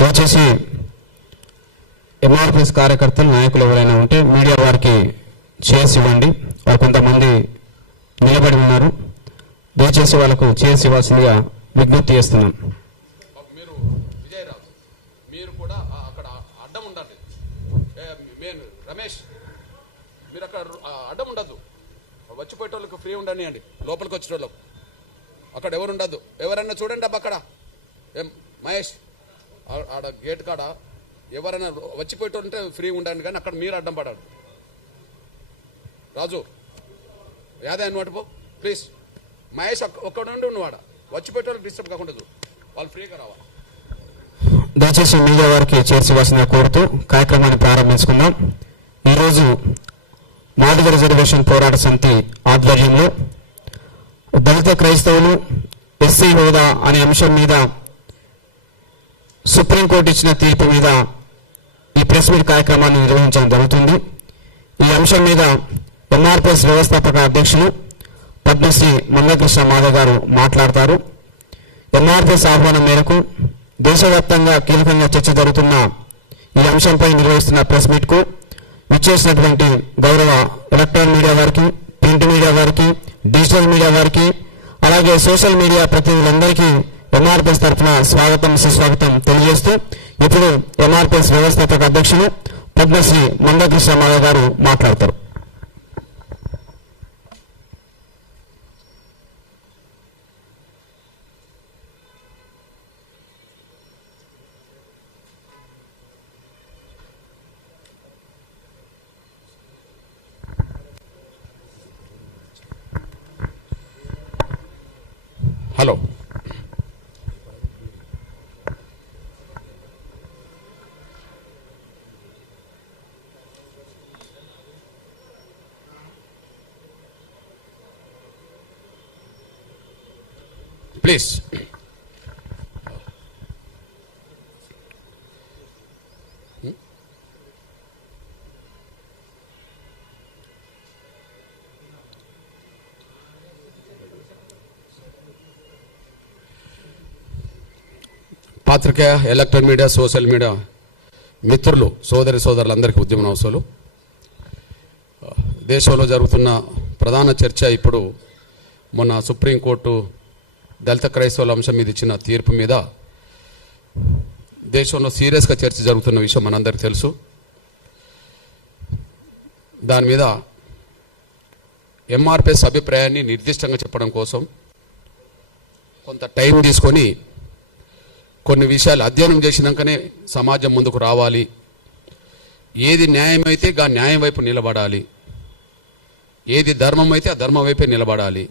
దయచేసి ఎంఆర్పిఎస్ కార్యకర్తలు నాయకులు ఎవరైనా ఉంటే మీడియా వారికి చేసి ఇవ్వండి. వారు కొంతమంది నిలబడి ఉన్నారు. దయచేసి వాళ్ళకు చేసి ఇవ్వాల్సిందిగా విజ్ఞప్తి చేస్తున్నాం. మీరు విజయరాజు మీరు కూడా అక్కడ అడ్డం ఉండండి. రమేష్ మీరు అక్కడ అడ్డం ఉండద్దు. వచ్చిపోయేటోళ్ళకి ఫ్రీ ఉండండి అండి. లోపలికి వచ్చేటోళ్ళకు అక్కడ ఎవరు ఉండద్దు. ఎవరైనా చూడండి అబ్బా అక్కడ మహేష్ ఆడ గేట్ కాడ ఎవరైనా వచ్చిపోయేటోళ్ళంటే ఫ్రీ ఉండండి, కానీ అక్కడ మీరు అడ్డం పడాలి. రాజు యాదే అని పో ప్లీజ్. మహేష్ ఒక్కడ నుండి ఉన్నవాడ వచ్చిపోయేటోళ్ళకి డిస్టర్బ్ కాకుండా వాళ్ళు ఫ్రీగా రావాలి. దయచేసి మీడియా వారికి చేర్చవలసిందిగా కోరుతూ కార్యక్రమాన్ని ప్రారంభించుకుందాం. ఈరోజు మాదిగ రిజర్వేషన్ పోరాట సమితి ఆధ్వర్యంలో దళిత క్రైస్తవులు ఎస్సీ హోదా అనే అంశం మీద సుప్రీంకోర్టు ఇచ్చిన తీర్పు మీద ఈ ప్రెస్ మీట్ కార్యక్రమాన్ని నిర్వహించడం జరుగుతుంది. ఈ అంశం మీద ఎంఆర్పిఎస్ వ్యవస్థాపక అధ్యక్షులు పద్మశ్రీ మందకృష్ణ మాధవ్ గారు మాట్లాడతారు. ఎంఆర్పిఎస్ ఆహ్వానం మేరకు దేశవ్యాప్తంగా కీలకంగా చర్చ జరుగుతున్న ఈ అంశంపై నిర్వహిస్తున్న ప్రెస్ మీట్కు విచ్చేసినటువంటి గౌరవ ఎలక్ట్రానిక్ మీడియా వారికి, ప్రింట్ మీడియా వారికి, డిజిటల్ మీడియా వారికి, అలాగే సోషల్ మీడియా ప్రతినిధులందరికీ ఎంఆర్పిఎస్ తరఫున స్వాగతం సుస్వాగతం తెలియజేస్తూ ఇప్పుడు ఎంఆర్పిఎస్ వ్యవస్థాపక అధ్యక్షులు పద్మశ్రీ మందకృష్ణ మాధవ్ గారు మాట్లాడతారు. హలో, ప్లీజ్ పాత్రికేయ, ఎలక్ట్రానిక్ మీడియా, సోషల్ మీడియా మిత్రులు, సోదరులందరికీ ఉద్యమ నవసలు. దేశంలో జరుగుతున్న ప్రధాన చర్చ ఇప్పుడు మొన్న సుప్రీంకోర్టు దళిత క్రైస్తవుల అంశం మీద ఇచ్చిన తీర్పు మీద దేశంలో సీరియస్గా చర్చ జరుగుతున్న విషయం మనందరికీ తెలుసు. దాని మీద ఎంఆర్పిఎస్ అభిప్రాయాన్ని నిర్దిష్టంగా చెప్పడం కోసం కొంత టైం తీసుకొని కొన్ని విషయాలు అధ్యయనం చేసినాకనే సమాజం ముందుకు రావాలి. ఏది న్యాయమైతే ఆ న్యాయం వైపు నిలబడాలి, ఏది ధర్మం అయితే ఆ ధర్మం వైపే నిలబడాలి.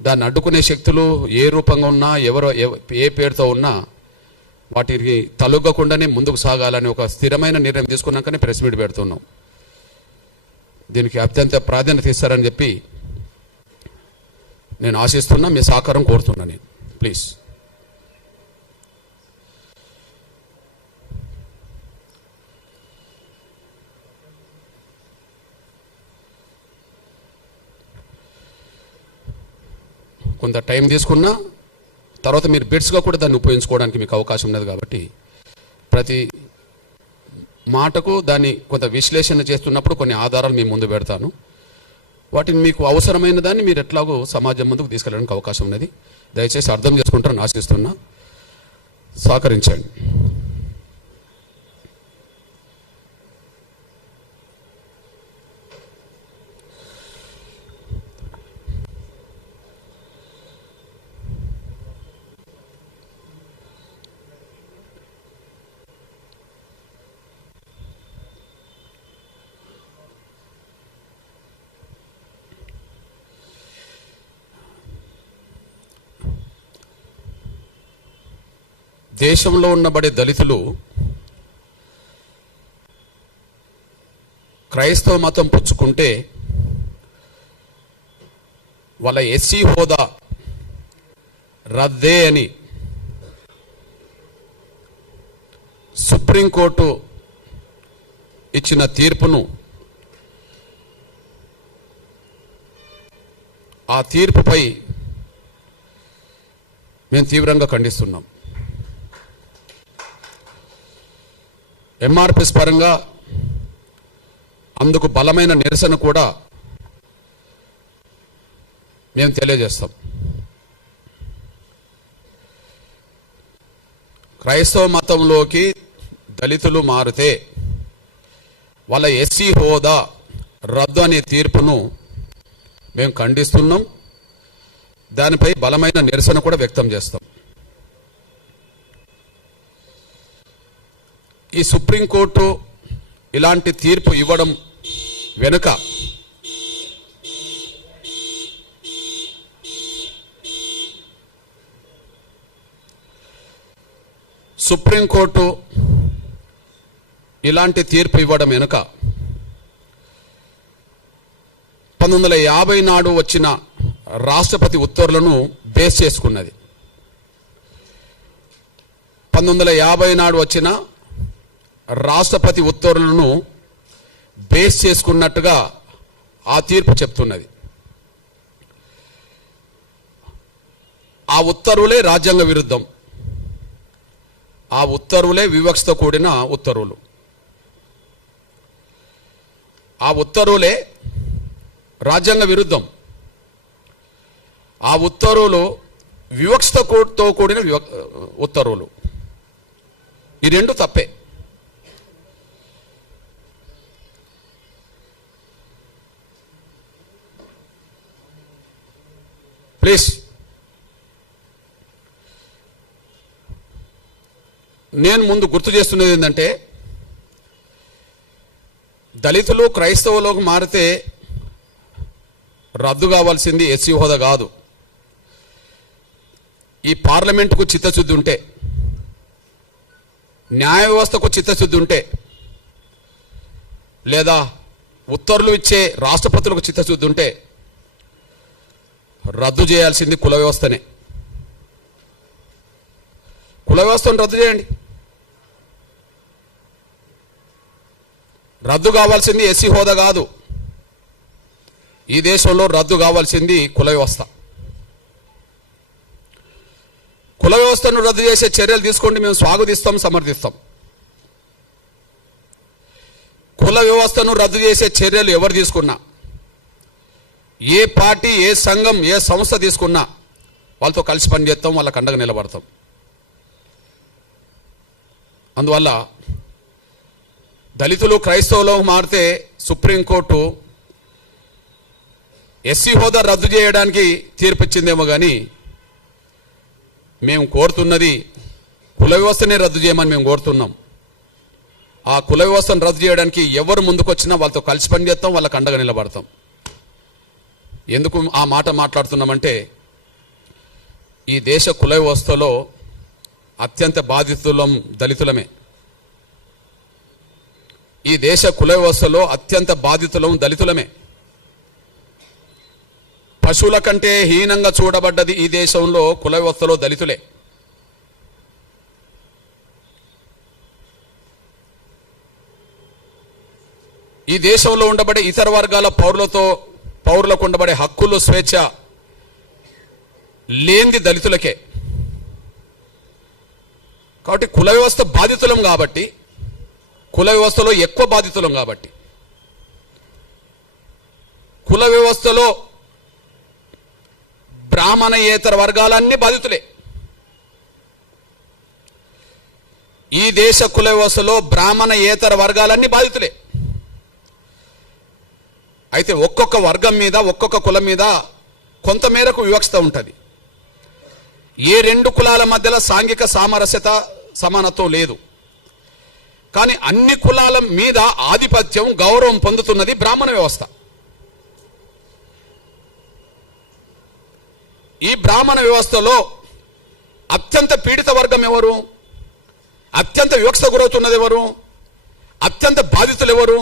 దాన్ని అడ్డుకునే శక్తులు ఏ రూపంగా ఉన్నా, ఎవరో ఏ పేరుతో ఉన్నా వాటికి తలొగ్గకుండానే ముందుకు సాగాలని ఒక స్థిరమైన నిర్ణయం తీసుకున్నాకనే ప్రెస్ మీట్ పెడుతున్నాం. దీనికి అత్యంత ప్రాధాన్యత ఇస్తారని చెప్పి నేను ఆశిస్తున్నా. మీ సహకారం కోరుతున్నా నేను, ప్లీజ్. కొంత టైం తీసుకున్నా తర్వాత మీరు బిట్స్గా కూడా దాన్ని ఉపయోగించుకోవడానికి మీకు అవకాశం ఉన్నది. కాబట్టి ప్రతి మాటకు దాన్ని కొంత విశ్లేషణ చేస్తున్నప్పుడు కొన్ని ఆధారాలు మీ ముందు పెడతాను. వాటిని మీకు అవసరమైన దాన్ని మీరు ఎట్లాగో సమాజం ముందుకు తీసుకెళ్ళడానికి అవకాశం ఉన్నది. దయచేసి అర్థం చేసుకుంటారని ఆశిస్తున్నా. సహకరించండి. దేశంలో ఉన్నబడే దళితులు క్రైస్తవ మతం పుచ్చుకుంటే వాళ్ళ ఎస్సీ హోదా రద్దే అని సుప్రీంకోర్టు ఇచ్చిన తీర్పును, ఆ తీర్పుపై మేము తీవ్రంగా ఖండిస్తున్నాం. ఎంఆర్పిఎస్ పరంగా అందుకు బలమైన నిరసన కూడా మేము తెలియజేస్తాం. క్రైస్తవ మతంలోకి దళితులు మారితే వాళ్ళ ఎస్సీ హోదా రద్దు అనే తీర్పును మేము ఖండిస్తున్నాం. దానిపై బలమైన నిరసన కూడా వ్యక్తం చేస్తాం. ఈ సుప్రీంకోర్టు ఇలాంటి తీర్పు ఇవ్వడం వెనుక సుప్రీంకోర్టు ఇలాంటి తీర్పు ఇవ్వడం వెనుక 1950 నాడు వచ్చిన రాష్ట్రపతి ఉత్తర్వులను బేస్ చేసుకున్నది. 1950 నాడు వచ్చిన రాష్ట్రపతి ఉత్తర్వులను బేస్ చేసుకున్నట్టుగా ఆ తీర్పు చెప్తున్నది. ఆ ఉత్తర్వులే రాజ్యాంగ విరుద్ధం. ఆ ఉత్తర్వులే వివక్షతో కూడిన ఉత్తర్వులు. ఆ ఉత్తర్వులే రాజ్యాంగ విరుద్ధం. ఆ ఉత్తర్వులు వివక్షతో కూడిన ఉత్తర్వులు. ఈ రెండు తప్పే. ప్లీజ్, నేను ముందు గుర్తు చేస్తున్నది ఏంటంటే, దళితులు క్రైస్తవులకు మారితే రద్దు కావాల్సింది ఎస్సీ హోదా కాదు. ఈ పార్లమెంటుకు చిత్తశుద్ధి ఉంటే, న్యాయ వ్యవస్థకు చిత్తశుద్ధి ఉంటే, లేదా ఉత్తర్వులు ఇచ్చే రాష్ట్రపతులకు చిత్తశుద్ధి ఉంటే రద్దు చేయాల్సింది కుల వ్యవస్థనే. కుల వ్యవస్థను రద్దు చేయండి. రద్దు కావాల్సింది ఎస్సీ హోదా కాదు. ఈ దేశంలో రద్దు కావాల్సింది కుల వ్యవస్థ. కుల వ్యవస్థను రద్దు చేసే చర్యలు తీసుకోండి, మేము స్వాగతిస్తాం, సమర్థిస్తాం. కుల వ్యవస్థను రద్దు చేసే చర్యలు ఎవరు తీసుకున్నా, ఏ పార్టీ, ఏ సంఘం, ఏ సంస్థ తీసుకున్నా వాళ్ళతో కలిసి పనిచేస్తాం, వాళ్ళకి అండగా నిలబడతాం. అందువల్ల దళితులు క్రైస్తవులు మారితే సుప్రీంకోర్టు ఎస్సీ హోదా రద్దు చేయడానికి తీర్పిచ్చిందేమో కానీ మేము కోరుతున్నది కుల వ్యవస్థనే రద్దు చేయమని మేము కోరుతున్నాం. ఆ కుల వ్యవస్థను రద్దు చేయడానికి ఎవరు ముందుకొచ్చినా వాళ్ళతో కలిసి పనిచేస్తాం, వాళ్ళకి అండగా నిలబడతాం. ఎందుకు ఆ మాట మాట్లాడుతున్నామంటే, ఈ దేశ కుల వ్యవస్థలో అత్యంత బాధితులం దళితులమే. ఈ దేశ కుల వ్యవస్థలో అత్యంత బాధితులం దళితులమే. పశువుల కంటే హీనంగా చూడబడ్డది ఈ దేశంలో కుల వ్యవస్థలో దళితులే. ఈ దేశంలో ఉండబడే ఇతర వర్గాల పౌరులకు ఉండబడే హక్కులు, స్వేచ్ఛ లేనిది దళితులకే. కాబట్టి కుల వ్యవస్థ బాధితులం కాబట్టి, కుల వ్యవస్థలో ఎక్కువ బాధితులం కాబట్టి, కుల వ్యవస్థలో బ్రాహ్మణేతర వర్గాలన్నీ బాధితులే. ఈ దేశ కుల వ్యవస్థలో బ్రాహ్మణేతర వర్గాలన్నీ బాధితులే. అయితే ఒక్కొక్క వర్గం మీద, ఒక్కొక్క కులం మీద కొంతమేరకు వివక్షత ఉంటుంది. ఏ రెండు కులాల మధ్యలో సాంఘిక సామరస్యత, సమానత్వం లేదు. కానీ అన్ని కులాల మీద ఆధిపత్యం, గౌరవం పొందుతున్నది బ్రాహ్మణ వ్యవస్థ. ఈ బ్రాహ్మణ వ్యవస్థలో అత్యంత పీడిత వర్గం ఎవరు? అత్యంత వివక్షత గురవుతున్నది ఎవరు? అత్యంత బాధితులు ఎవరు?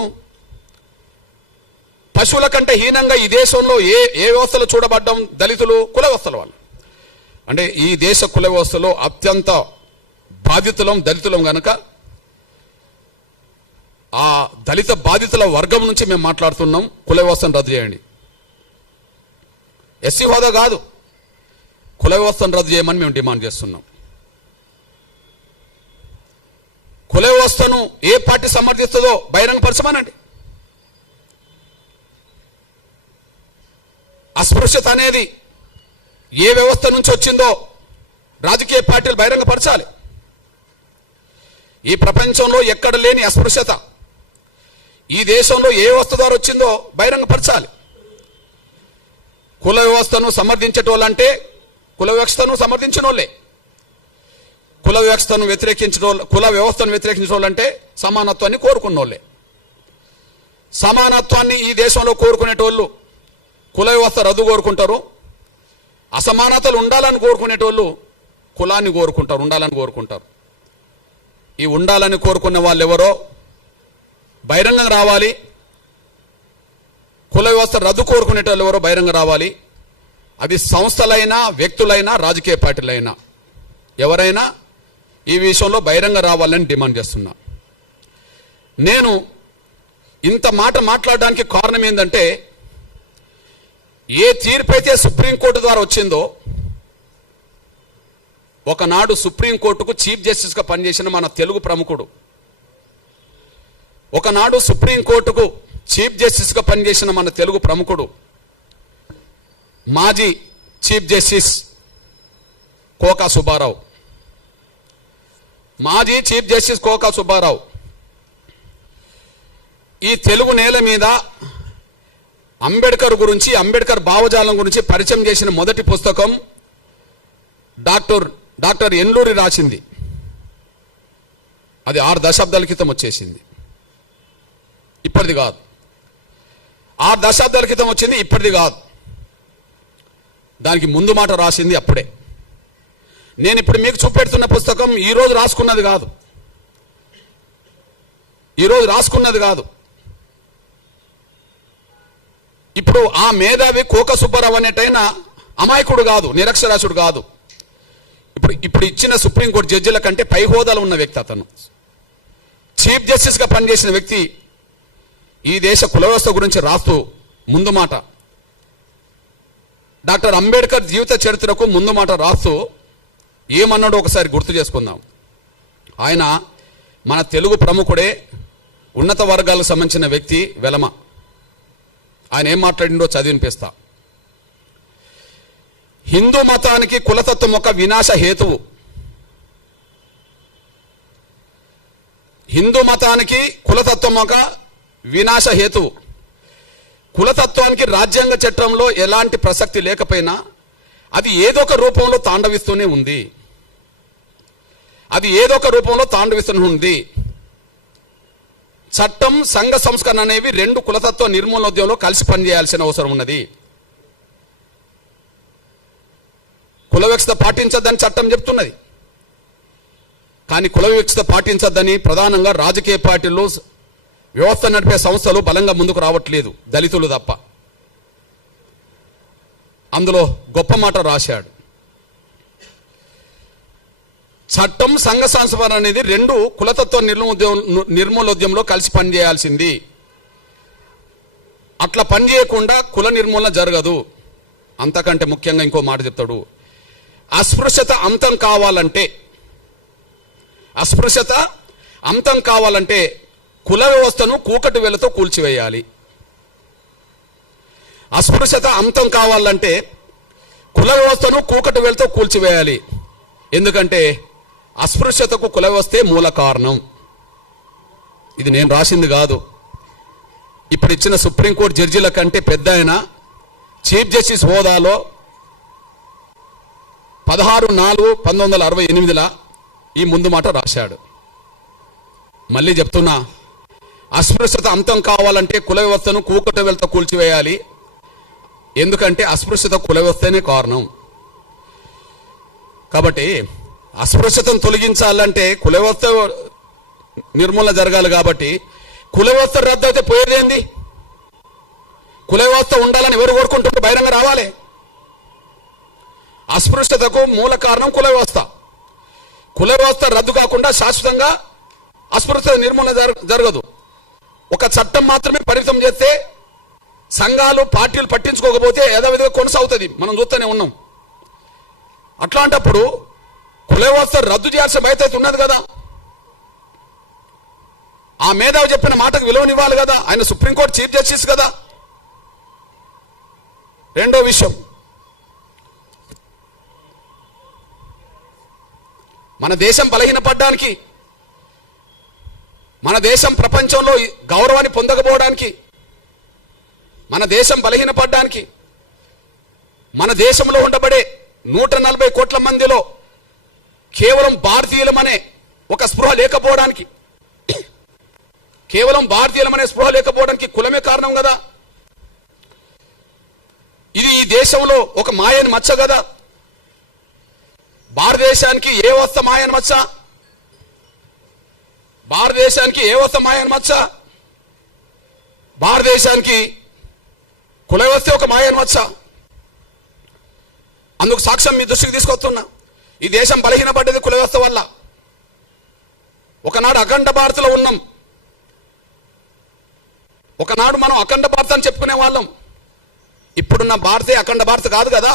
పశువుల కంటే హీనంగా ఈ దేశంలో ఏ వ్యవస్థలో చూడబడ్డం? దళితులు, కుల వ్యవస్థల వాళ్ళు. అంటే ఈ దేశ కుల వ్యవస్థలో అత్యంత బాధితులం దళితులం గనక ఆ దళిత బాధితుల వర్గం నుంచి మేము మాట్లాడుతున్నాం. కుల వ్యవస్థను రద్దు చేయండి. ఎస్సీ హోదా కాదు, కుల వ్యవస్థను రద్దు చేయమని మేము డిమాండ్ చేస్తున్నాం. కుల వ్యవస్థను ఏ పార్టీ సమర్థిస్తుందో బహిరంగపరచమనండి. అస్పృశ్యత అనేది ఏ వ్యవస్థ నుంచి వచ్చిందో రాజకీయ పార్టీలు బహిరంగపరచాలి. ఈ ప్రపంచంలో ఎక్కడ లేని అస్పృశ్యత ఈ దేశంలో ఏ వ్యవస్థ ద్వారా వచ్చిందో బహిరంగపరచాలి. కుల వ్యవస్థను సమర్థించేటోళ్ళంటే కుల వ్యవస్థను సమర్థించిన వాళ్ళే, కుల వ్యవస్థను వ్యతిరేకించిన వాళ్ళంటే సమానత్వాన్ని కోరుకున్న వాళ్ళే. సమానత్వాన్ని ఈ దేశంలో కోరుకునేటోళ్ళు కుల వ్యవస్థ రద్దు కోరుకుంటారు. అసమానతలు ఉండాలని కోరుకునేటోళ్ళు కులాన్ని కోరుకుంటారు, ఉండాలని కోరుకుంటారు. ఈ ఉండాలని కోరుకునే వాళ్ళు ఎవరో బహిరంగం రావాలి. కుల వ్యవస్థ రద్దు కోరుకునేటోళ్ళు ఎవరో బహిరంగం రావాలి. అది సంస్థలైనా వ్యక్తులైనా రాజకీయ పార్టీలైనా ఎవరైనా ఈ విషయంలో బహిరంగ రావాలని డిమాండ్ చేస్తున్నా. నేను ఇంత మాట మాట్లాడడానికి కారణం ఏంటంటే, ఏ తీర్పు అయితే సుప్రీంకోర్టు ద్వారా వచ్చిందో, ఒకనాడు సుప్రీంకోర్టుకు చీఫ్ జస్టిస్గా పనిచేసిన మన తెలుగు ప్రముఖుడు, ఒకనాడు సుప్రీంకోర్టుకు చీఫ్ జస్టిస్గా పనిచేసిన మన తెలుగు ప్రముఖుడు, మాజీ చీఫ్ జస్టిస్ కోకా సుబ్బారావు, మాజీ చీఫ్ జస్టిస్ కోకా సుబ్బారావు ఈ తెలుగు నేల మీద అంబేద్కర్ గురించి, అంబేద్కర్ భావజాలం గురించి పరిచయం చేసిన మొదటి పుస్తకం డాక్టర్ ఎన్లూరి రాసింది. అది 6 దశాబ్దాల క్రితం వచ్చేసింది, ఇప్పటిది కాదు. 6 దశాబ్దాల క్రితం వచ్చింది, ఇప్పటిది కాదు. దానికి ముందు మాట రాసింది అప్పుడే. నేను ఇప్పుడు మీకు చూపెడుతున్న పుస్తకం ఈరోజు రాసుకున్నది కాదు, ఈరోజు రాసుకున్నది కాదు. ఇప్పుడు ఆ మేధావి కోక సుబ్బారావు అనేటైనా అమాయకుడు కాదు, నిరక్షరాస్యుడు కాదు. ఇప్పుడు ఇచ్చిన సుప్రీంకోర్టు జడ్జిల కంటే పై హోదాలో ఉన్న వ్యక్తి. అతను చీఫ్ జస్టిస్గా పనిచేసిన వ్యక్తి ఈ దేశ కుల వ్యవస్థ గురించి రాస్తూ ముందు మాట, డాక్టర్ అంబేద్కర్ జీవిత చరిత్రకు ముందు మాట రాస్తూ ఏమన్నాడో ఒకసారి గుర్తు చేసుకుందాం. ఆయన మన తెలుగు ప్రముఖుడే, ఉన్నత వర్గాలకు సంబంధించిన వ్యక్తి వెలమ. ఆయన ఏం మాట్లాడిండో చదివినిపిస్తా. హిందూ మతానికి కులతత్వం ఒక వినాశ హేతువు. హిందూ మతానికి కులతత్వం ఒక వినాశ హేతువు. కులతత్వానికి రాజ్యాంగ చట్టంలో ఎలాంటి ప్రసక్తి లేకపోయినా అది ఏదో ఒక రూపంలో తాండవిస్తూనే ఉంది. అది ఏదో ఒక రూపంలో తాండవిస్తూనే ఉంది. చట్టం, సంఘ సంస్కరణ అనేవి 2 కులతత్వ నిర్మూలనోద్యమంలో కలిసి పనిచేయాల్సిన అవసరం ఉన్నది. కుల వివక్షత పాటించద్దని చట్టం చెప్తున్నది. కానీ కుల వివక్షత పాటించద్దని ప్రధానంగా రాజకీయ పార్టీలు, వ్యవస్థ నడిపే సంస్థలు బలంగా ముందుకు రావట్లేదు, దళితులు తప్ప. అందులో గొప్ప మాట రాశాడు. చట్టం, సంఘ సంస్కరణ అనేది 2 కులతత్వ నిర్మూలనోద్యమంలో కలిసి పనిచేయాల్సింది. అట్లా పనిచేయకుండా కుల నిర్మూలన జరగదు. అంతకంటే ముఖ్యంగా ఇంకో మాట చెప్తాడు. అస్పృశ్యత అంతం కావాలంటే కుల వ్యవస్థను కూకటి వేలతో కూల్చివేయాలి. అస్పృశ్యత అంతం కావాలంటే కుల వ్యవస్థను కూకటి వేలతో కూల్చివేయాలి. ఎందుకంటే అస్పృశ్యతకు కుల వ్యవస్థే మూల కారణం. ఇది నేను రాసింది కాదు. ఇప్పుడు ఇచ్చిన సుప్రీంకోర్టు జడ్జిల కంటే పెద్ద ఆయన చీఫ్ జస్టిస్ హోదాలో 16/4/1968 ఈ ముందు మాట రాశాడు. మళ్ళీ చెప్తున్నా, అస్పృశ్యత అంతం కావాలంటే కుల వ్యవస్థను కూకటి వేలతో కూల్చివేయాలి. ఎందుకంటే అస్పృశ్యత కుల వ్యవస్థనే కారణం. కాబట్టి అస్పృశ్యతను తొలగించాలంటే కుల వ్యవస్థ నిర్మూలన జరగాలి. కాబట్టి కుల వ్యవస్థ రద్దు అయితే పోయేదేంది? కుల వ్యవస్థ ఉండాలని ఎవరు కోరుకుంటుంటే బహిరంగ రావాలి. అస్పృశ్యతకు మూల కారణం కుల వ్యవస్థ. కుల వ్యవస్థ రద్దు కాకుండా శాశ్వతంగా అస్పృశ్యత నిర్మూలన జరగదు. ఒక చట్టం మాత్రమే పరిమితం చేస్తే సంఘాలు, పార్టీలు పట్టించుకోకపోతే యథావిధిగా కొనసాగుతుంది. మనం చూస్తూనే ఉన్నాం. అట్లాంటప్పుడు కుల వ్యవస్థ రద్దు చేయాల్సిన బాధ్యత ఉన్నది కదా. ఆ మేధావి చెప్పిన మాటకు విలువనివ్వాలి కదా. ఆయన సుప్రీంకోర్టు చీఫ్ జస్టిస్ కదా. రెండో విషయం, మన దేశం బలహీనపడడానికి, మన దేశం ప్రపంచంలో గౌరవాన్ని పొందకపోవడానికి, మన దేశం బలహీనపడడానికి, మన దేశంలో ఉండబడే 140 కోట్ల మందిలో కేవలం భారతీయులమనే ఒక స్పృహ లేకపోవడానికి, కేవలం భారతీయులమనే స్పృహ లేకపోవడానికి కులమే కారణం కదా. ఇది ఈ దేశంలో ఒక మాయని మచ్చ కదా. భారతదేశానికి ఏ వస్త మాయని మచ్చ, భారతదేశానికి ఏ వస్త మాయని మచ్చ, భారతదేశానికి కుల వ్యవస్థ ఒక మాయని మచ్చ. అందుకు సాక్ష్యం మీ దృష్టికి తీసుకొస్తున్నా. ఈ దేశం బలహీనపడ్డది కుల వ్యవస్థ వల్ల. ఒకనాడు అఖండ భారత్లో ఉన్నాం, ఒకనాడు మనం అఖండ భారత్ అని చెప్పుకునే వాళ్ళం. ఇప్పుడున్న భారతే అఖండ భారత్ కాదు కదా.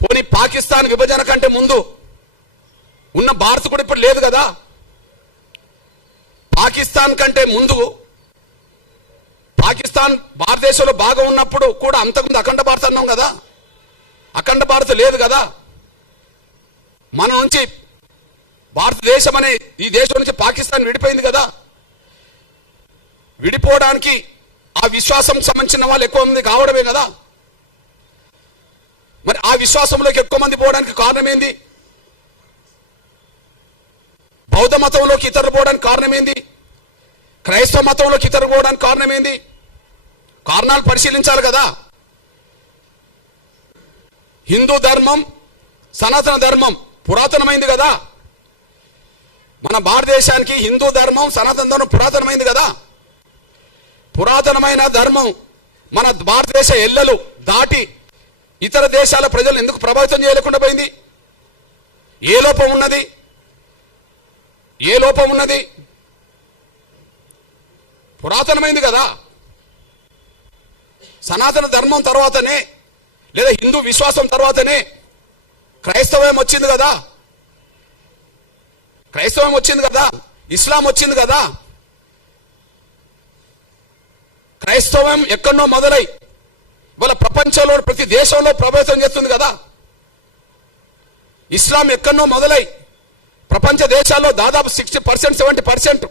పోనీ పాకిస్తాన్ విభజన కంటే ముందు ఉన్న భారత్ కూడా ఇప్పుడు లేదు కదా. పాకిస్తాన్ కంటే ముందు పాకిస్తాన్ భారతదేశంలో బాగా ఉన్నప్పుడు కూడా అంతకుముందు అఖండ భారత్ అన్నాం కదా. అఖండ భారత్ లేదు కదా. మన నుంచి భారతదేశం అనే ఈ దేశం నుంచి పాకిస్తాన్ విడిపోయింది కదా. విడిపోవడానికి ఆ విశ్వాసం సంబంధించిన వాళ్ళు ఎక్కువ మంది కావడమే కదా. మరి ఆ విశ్వాసంలోకి ఎక్కువ మంది పోవడానికి కారణం ఏంది? బౌద్ధ మతంలోకి ఇతరులు పోవడానికి కారణం ఏంది? క్రైస్తవ మతంలోకి ఇతరులు పోవడానికి కారణం ఏంది? కారణాలు పరిశీలించాలి కదా. హిందూ ధర్మం, సనాతన ధర్మం పురాతనమైంది కదా. మన భారతదేశానికి హిందూ ధర్మం, సనాతన ధర్మం పురాతనమైంది కదా. పురాతనమైన ధర్మం మన భారతదేశ ఎల్లలు దాటి ఇతర దేశాల ప్రజలు ఎందుకు ప్రభావితం చేయలేకుండా పోయింది? ఏ లోపం ఉన్నది? ఏ లోపం ఉన్నది? పురాతనమైంది కదా. సనాతన ధర్మం తర్వాతనే, లేదా హిందూ విశ్వాసం తర్వాతనే క్రైస్తవం వచ్చింది కదా. క్రైస్తవం వచ్చింది కదా, ఇస్లాం వచ్చింది కదా. క్రైస్తవం ఎక్కడో మొదలై ఇవాళ ప్రపంచంలో ప్రతి దేశంలో ప్రభావితం చేస్తుంది కదా. ఇస్లాం ఎక్కడో మొదలై ప్రపంచ దేశాల్లో దాదాపు 60%, 70%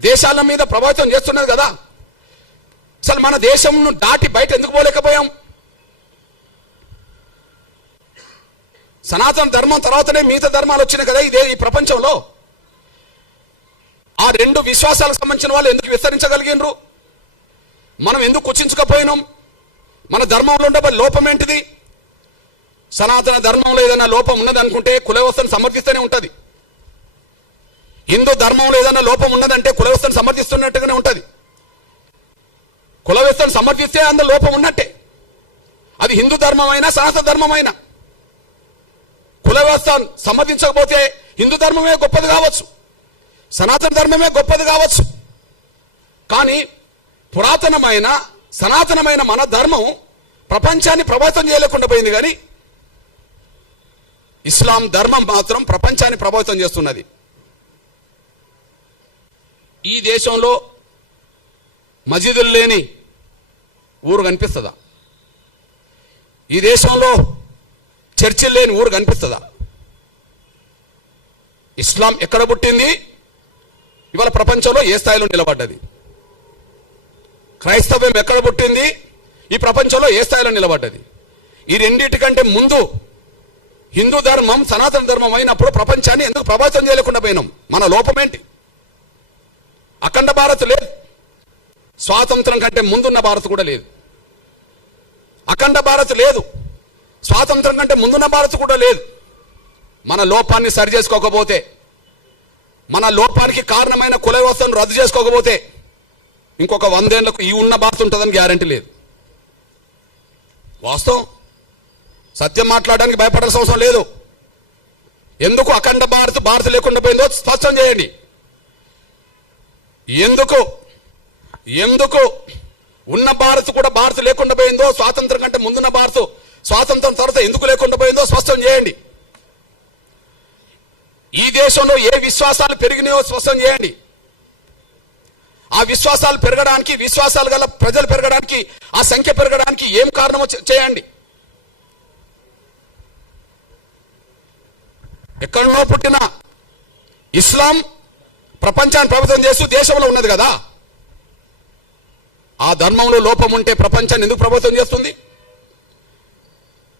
దేశాల మీద ప్రభావితం చేస్తున్నది కదా. అసలు మన దేశంను దాటి బయట ఎందుకు పోలేకపోయాం? సనాతన ధర్మం తర్వాతనే మిగతా ధర్మాలు వచ్చినాయి కదా ఈ ప్రపంచంలో. ఆ రెండు విశ్వాసాలకు సంబంధించిన వాళ్ళు ఎందుకు విస్తరించగలిగినరు? మనం ఎందుకు కుచించకపోయినాం? మన ధర్మంలో ఉండే లోపం ఏంటిది? సనాతన ధర్మంలో ఏదైనా లోపం ఉన్నది అనుకుంటే కుల వ్యవస్థను సమర్థిస్తూనే ఉంటుంది. హిందూ ధర్మంలో ఏదైనా లోపం ఉన్నదంటే కుల వ్యవస్థను సమర్థిస్తున్నట్టుగానే ఉంటుంది. కుల వ్యవస్థను సమర్థిస్తే అందులో లోపం ఉన్నట్టే. అది హిందూ ధర్మం అయినా సనాతన ధర్మం అయినా. కుల వ్యవస్థ సమర్థించకపోతే హిందూ ధర్మమే గొప్పది కావచ్చు, సనాతన ధర్మమే గొప్పది కావచ్చు. కానీ పురాతనమైన సనాతనమైన మన ధర్మం ప్రపంచాన్ని ప్రభావితం చేయలేకుండా పోయింది. కానీ ఇస్లాం ధర్మం మాత్రం ప్రపంచాన్ని ప్రభావితం చేస్తున్నది. ఈ దేశంలో మసీదులు లేని ఊరు కనిపిస్తుందా? ఈ దేశంలో చర్చిలు లేని ఊరు కనిపిస్తుందా? ఇస్లాం ఎక్కడ పుట్టింది? ఇవాళ ప్రపంచంలో ఏ స్థాయిలో నిలబడ్డది? క్రైస్తవం ఎక్కడ పుట్టింది? ఈ ప్రపంచంలో ఏ స్థాయిలో నిలబడ్డది? ఈ రెండింటికంటే ముందు హిందూ ధర్మం, సనాతన ధర్మం అయినప్పుడు ప్రపంచాన్ని ఎందుకు ప్రభావితం చేయలేకుండా పోయినాం? మన లోపం ఏంటి? అఖండ భారత్ లేదు. స్వాతంత్రం కంటే ముందున్న భారత్ కూడా లేదు. అఖండ భారత్ లేదు. స్వాతంత్రం కంటే ముందున్న భారత్ కూడా లేదు. మన లోపాన్ని సరి చేసుకోకపోతే, మన లోపానికి కారణమైన కుల వ్యవస్థను రద్దు చేసుకోకపోతే ఇంకొక 100 ఏళ్లకు ఈ ఉన్న భారత్ ఉంటుందని గ్యారంటీ లేదు. వాస్తవం, సత్యం మాట్లాడడానికి భయపడాల్సిన అవసరం లేదు. ఎందుకు అఖండ భారత్ లేకుండా పోయిందో స్పష్టం చేయండి. ఎందుకు ఉన్న భారత్ కూడా భారత్ లేకుండా పోయిందో, స్వాతంత్రం కంటే ముందున్న భారత్ స్వాతంత్రం తర్వాత ఎందుకు లేకుండా పోయిందో స్పష్టం చేయండి. ఈ దేశంలో ఏ విశ్వాసాలు పెరిగినాయో స్పష్టం చేయండి. ఆ విశ్వాసాలు పెరగడానికి, విశ్వాసాలు గల ప్రజలు పెరగడానికి, ఆ సంఖ్య పెరగడానికి ఏం కారణమో చేయండి. ఎక్కడనో పుట్టిన ఇస్లాం ప్రపంచాన్ని ప్రభుత్వం చేస్తూ దేశంలో ఉన్నది కదా. ఆ ధర్మంలో లోపం ఉంటే ప్రపంచాన్ని ఎందుకు ప్రభుత్వం చేస్తుంది?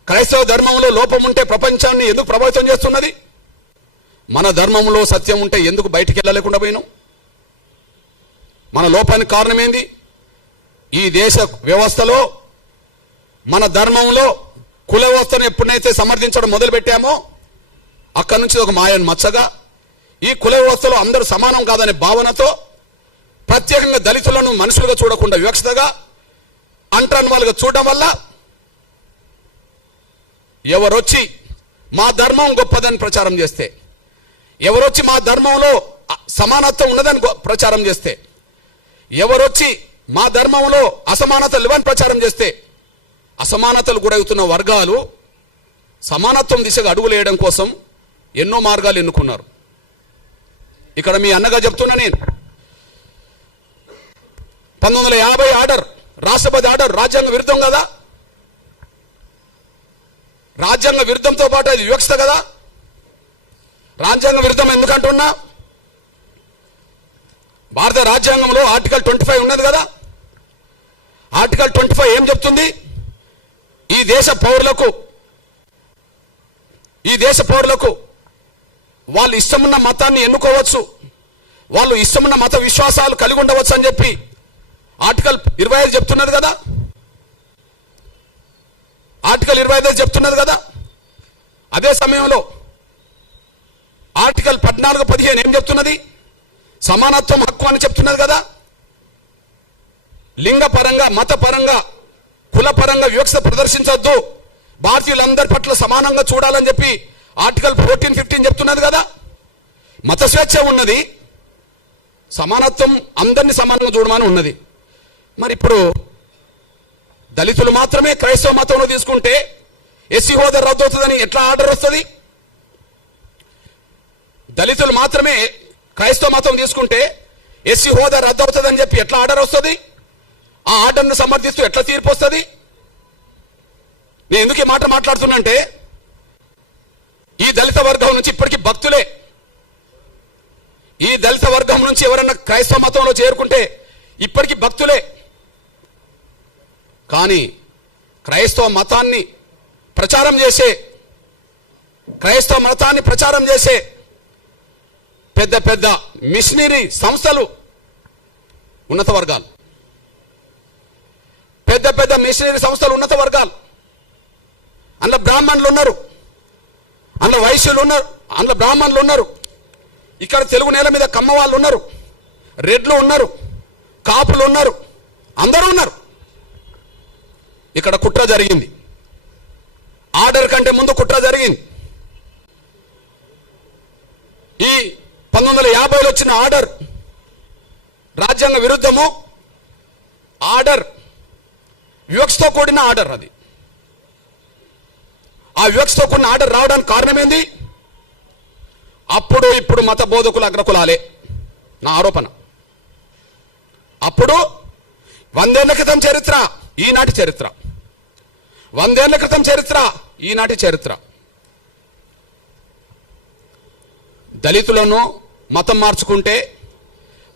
క్రైస్తవ ధర్మంలో లోపం ఉంటే ప్రపంచాన్ని ఎందుకు ప్రభావితం చేస్తున్నది? మన ధర్మంలో సత్యం ఉంటే ఎందుకు బయటికి వెళ్ళలేకుండా పోయినాం? మన లోపానికి కారణం ఏంది? ఈ దేశ వ్యవస్థలో, మన ధర్మంలో కుల వ్యవస్థను ఎప్పుడైతే సమర్థించడం మొదలు పెట్టామో అక్కడి నుంచి ఒక మాయను మచ్చగా, ఈ కుల వ్యవస్థలో అందరూ సమానం కాదనే భావనతో ప్రత్యేకంగా దళితులను మనుషులుగా చూడకుండా వివక్షతగా, అంటరాని వాళ్ళుగా చూడడం వల్ల ఎవరొచ్చి మా ధర్మం గొప్పదని ప్రచారం చేస్తే, ఎవరొచ్చి మా ధర్మంలో సమానత్వం ఉన్నదని ప్రచారం చేస్తే, ఎవరొచ్చి మా ధర్మంలో అసమానతలు లేవని ప్రచారం చేస్తే, అసమానతలు గురవుతున్న వర్గాలు సమానత్వం దిశగా అడుగులేయడం కోసం ఎన్నో మార్గాలు ఎన్నుకున్నారు. ఇక్కడ మీ అన్నగా చెప్తున్నా నేను, 1950 ఆర్డర్, రాష్ట్రపతి ఆర్డర్ రాజ్యాంగ విరుద్ధం కదా. రాజ్యాంగ విరుద్ధంతో పాటు అది వివక్షత కదా. రాజ్యాంగ విరుద్ధం ఎందుకంటున్నా, భారత రాజ్యాంగంలో ఆర్టికల్ 25 ఉన్నది కదా. ఆర్టికల్ 25 ఏం చెప్తుంది? ఈ దేశ పౌరులకు వాళ్ళు ఇష్టమున్న మతాన్ని ఎన్నుకోవచ్చు, వాళ్ళు ఇష్టమున్న మత విశ్వాసాలు కలిగి ఉండవచ్చు అని చెప్పి ఆర్టికల్ 25 చెప్తున్నది కదా. ఆర్టికల్ 25 చెప్తున్నది కదా. అదే సమయంలో ఆర్టికల్ 14, 15 ఏం చెప్తున్నది? సమానత్వం హక్కు అని చెప్తున్నది కదా. లింగపరంగా, మతపరంగా, కులపరంగా వివక్ష ప్రదర్శించొద్దు, భారతీయులందరి పట్ల సమానంగా చూడాలని చెప్పి ఆర్టికల్ 14, 15 చెప్తున్నది కదా. మత స్వేచ్ఛ ఉన్నది, సమానత్వం అందరినీ సమానంగా చూడమని ఉన్నది. మరి ఇప్పుడు దళితులు మాత్రమే క్రైస్తవ మతంలో తీసుకుంటే ఎస్సీ హోదా రద్దవుతుందని ఎట్లా ఆర్డర్ వస్తుంది? దళితులు మాత్రమే క్రైస్తవ మతం తీసుకుంటే ఎస్సీ హోదా రద్దవుతుందని చెప్పి ఎట్లా ఆర్డర్ వస్తుంది? ఆ ఆర్డర్ను సమర్థిస్తూ ఎట్లా తీర్పు వస్తుంది? నేను ఎందుకు ఈ మాట మాట్లాడుతున్నంటే, ఈ దళిత వర్గం నుంచి ఇప్పటికీ భక్తులే, ఈ దళిత వర్గం నుంచి ఎవరన్నా క్రైస్తవ మతంలో చేరుకుంటే ఇప్పటికీ భక్తులే. కానీ క్రైస్తవ మతాన్ని ప్రచారం చేసే పెద్ద పెద్ద మిషనరీ సంస్థలు ఉన్నత వర్గాలు, పెద్ద పెద్ద మిషనరీ సంస్థలు ఉన్నత వర్గాలు. అందులో బ్రాహ్మణులు ఉన్నారు, అందులో వైశ్యులు ఉన్నారు, అందులో బ్రాహ్మణులు ఉన్నారు. ఇక్కడ తెలుగు నేల మీద కమ్మ వాళ్ళు ఉన్నారు, రెడ్లు ఉన్నారు, కాపులు ఉన్నారు, అందరూ ఉన్నారు. ఇక్కడ కుట్ర జరిగింది. ఆర్డర్ కంటే ముందు కుట్ర జరిగింది. ఈ 1950లో వచ్చిన ఆర్డర్ రాజ్యాంగ విరుద్ధము. ఆర్డర్ వివక్షతో కూడిన ఆర్డర్. అది ఆ వివక్షతో కూడిన ఆర్డర్ రావడానికి కారణం ఏంది? అప్పుడు ఇప్పుడు మత బోధకులు అగ్రకులాలే నా ఆరోపణ. అప్పుడు 100 ఏళ్ల క్రితం చరిత్ర, ఈనాటి చరిత్ర. 100 ఏళ్ల క్రితం చరిత్ర, ఈనాటి చరిత్ర. దళితులను మతం మార్చుకుంటే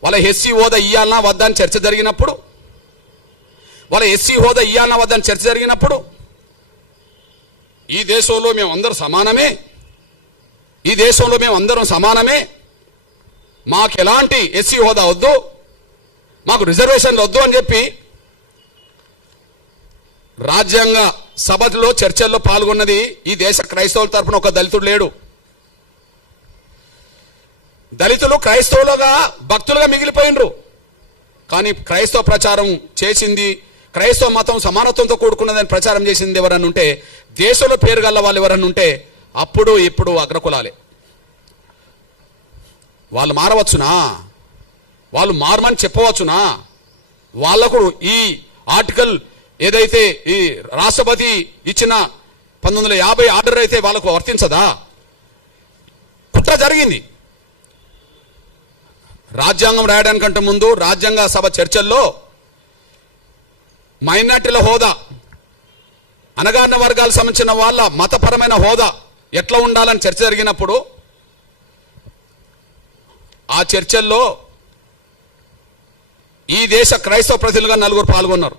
వాళ్ళ ఎస్సీ హోదా ఇయ్యాలన్నా వద్దా అని చర్చ జరిగినప్పుడు, ఈ దేశంలో మేము అందరూ సమానమే, ఈ దేశంలో మేము అందరం సమానమే, మాకు ఎలాంటి ఎస్సీ హోదా వద్దు, మాకు రిజర్వేషన్లు వద్దు అని చెప్పి రాజ్యాంగ సభలో చర్చల్లో పాల్గొన్నది ఈ దేశ క్రైస్తవుల తరపున ఒక దళితుడు లేడు. దళితులు క్రైస్తవులుగా భక్తులుగా మిగిలిపోయినరు. కానీ క్రైస్తవ ప్రచారం చేసింది, క్రైస్తవ మతం సమానత్వంతో కూడుకున్నదని ప్రచారం చేసింది ఎవరన్నా ఉంటే, దేశంలో పేరు గల్ల వాళ్ళు ఎవరన్నా ఉంటే అప్పుడు ఇప్పుడు అగ్రకులాలే. వాళ్ళు మారవచ్చునా? వాళ్ళు మారమని చెప్పవచ్చునా? వాళ్లకు ఈ ఆర్టికల్ ఏదైతే ఈ రాష్ట్రపతి ఇచ్చిన 1950 ఆర్డర్ అయితే వాళ్ళకు వర్తించదా? కుట్ర జరిగింది. రాజ్యాంగం రాయడానికంటే ముందు రాజ్యాంగ సభ చర్చల్లో మైనార్టీల హోదా, అణగారిన వర్గాలకు సంబంధించిన వాళ్ళ మతపరమైన హోదా ఎట్లా ఉండాలని చర్చ జరిగినప్పుడు ఆ చర్చల్లో ఈ దేశ క్రైస్తవ ప్రతినిధులుగా 4 పాల్గొన్నారు.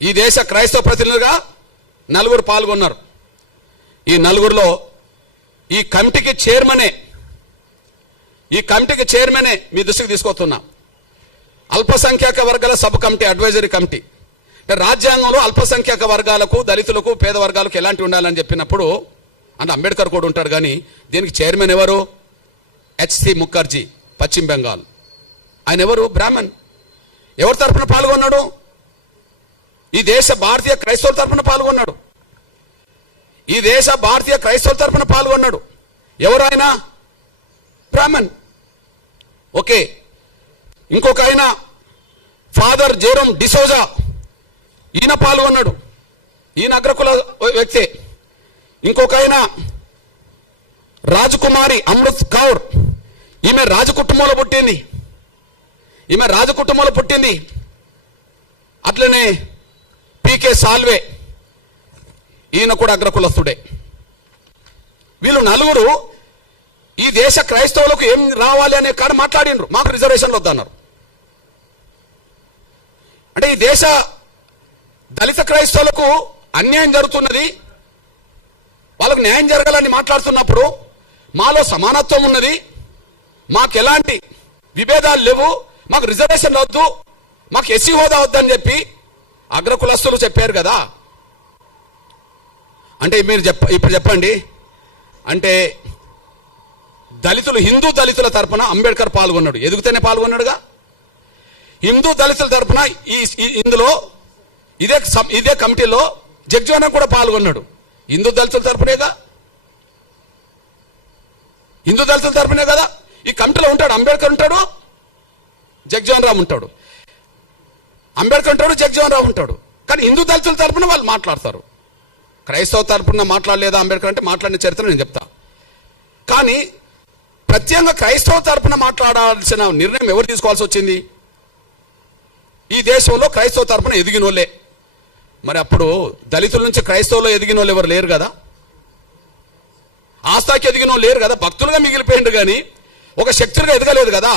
ఈ దేశ క్రైస్తవ ప్రతినిధులుగా 4 పాల్గొన్నారు. ఈ 4లో ఈ కమిటీకి చైర్మనే మీ దృష్టికి తీసుకొస్తున్నా. అల్పసంఖ్యాక వర్గాల సబ్ కమిటీ, అడ్వైజరీ కమిటీ. అంటే రాజ్యాంగంలో అల్పసంఖ్యాక వర్గాలకు, దళితులకు, పేద వర్గాలకు ఎలాంటి ఉండాలని చెప్పినప్పుడు అంటే అంబేద్కర్ కూడా ఉంటాడు, కానీ దీనికి చైర్మన్ ఎవరు? హెచ్సి ముఖర్జీ, పశ్చిమ బెంగాల్. ఆయన ఎవరు? బ్రాహ్మణ్. ఎవరి తరఫున పాల్గొన్నాడు? ఈ దేశ భారతీయ క్రైస్తవుల తరఫున పాల్గొన్నాడు. ఈ దేశ భారతీయ క్రైస్తవుల తరఫున పాల్గొన్నాడు. ఎవరు ఆయన? బ్రాహ్మణ్. ఓకే. ఇంకొక ఆయన ఫాదర్ జెరోమ్ డిసోజా, ఈయన పాల్గొన్నాడు. ఈయన అగ్రకుల వ్యక్తే. ఇంకొక ఆయన రాజకుమారి అమృత్ కౌర్, ఈమె రాజకుటుంబంలో పుట్టింది. అట్లనే పీకే సాల్వే, ఈయన కూడా అగ్రకులస్తుడే. వీళ్ళు 4 ఈ దేశ క్రైస్తవులకు ఏం రావాలి అనే కాడ మాట్లాడినరు. మాకు రిజర్వేషన్లు వద్దన్నారు. అంటే ఈ దేశ దళిత క్రైస్తవులకు అన్యాయం జరుగుతున్నది, వాళ్ళకు న్యాయం జరగాలని మాట్లాడుతున్నప్పుడు మాలో సమానత్వం ఉన్నది, మాకు ఎలాంటి విభేదాలు లేవు, మాకు రిజర్వేషన్లు వద్దు, మాకు ఎస్సీ హోదా వద్దని చెప్పి అగ్రకులస్తులు చెప్పారు కదా. అంటే మీరు ఇప్పుడు చెప్పండి, అంటే హిందూ దళితుల తరపున అంబేద్కర్ పాల్గొన్నాడు, ఎదుగుతూనే పాల్గొన్నాడుగా. హిందూ దళితుల తరపున ఇందులో ఇదే కమిటీలో జగ్జీవన్ కూడా పాల్గొన్నాడు. హిందూ దళితుల తరపునే కదా ఈ కమిటీలో ఉంటాడు. అంబేద్కర్ ఉంటాడు, జగ్జీవన్ రామ్ ఉంటాడు. అంబేద్కర్ ఉంటాడు, జగ్జీవన్ రామ్ ఉంటాడు. కానీ హిందూ దళితుల తరపున వాళ్ళు మాట్లాడతారు. క్రైస్తవ తరపున మాట్లాడలేదా అంబేద్కర్ అంటే మాట్లాడిన చరిత్ర నేను చెప్తా. కానీ ప్రత్యేకంగా క్రైస్తవ తరపున మాట్లాడాల్సిన నిర్ణయం ఎవరు తీసుకోవాల్సి వచ్చింది? ఈ దేశంలో క్రైస్తవ తరపున ఎదిగినోళ్ళే. మరి అప్పుడు దళితుల నుంచి క్రైస్తవులు ఎదిగిన వాళ్ళు ఎవరు లేరు కదా, ఆస్థాకి ఎదిగిన వాళ్ళు లేరు కదా, భక్తులుగా మిగిలిపోయిండు కానీ ఒక శక్తులుగా ఎదగలేదు కదా.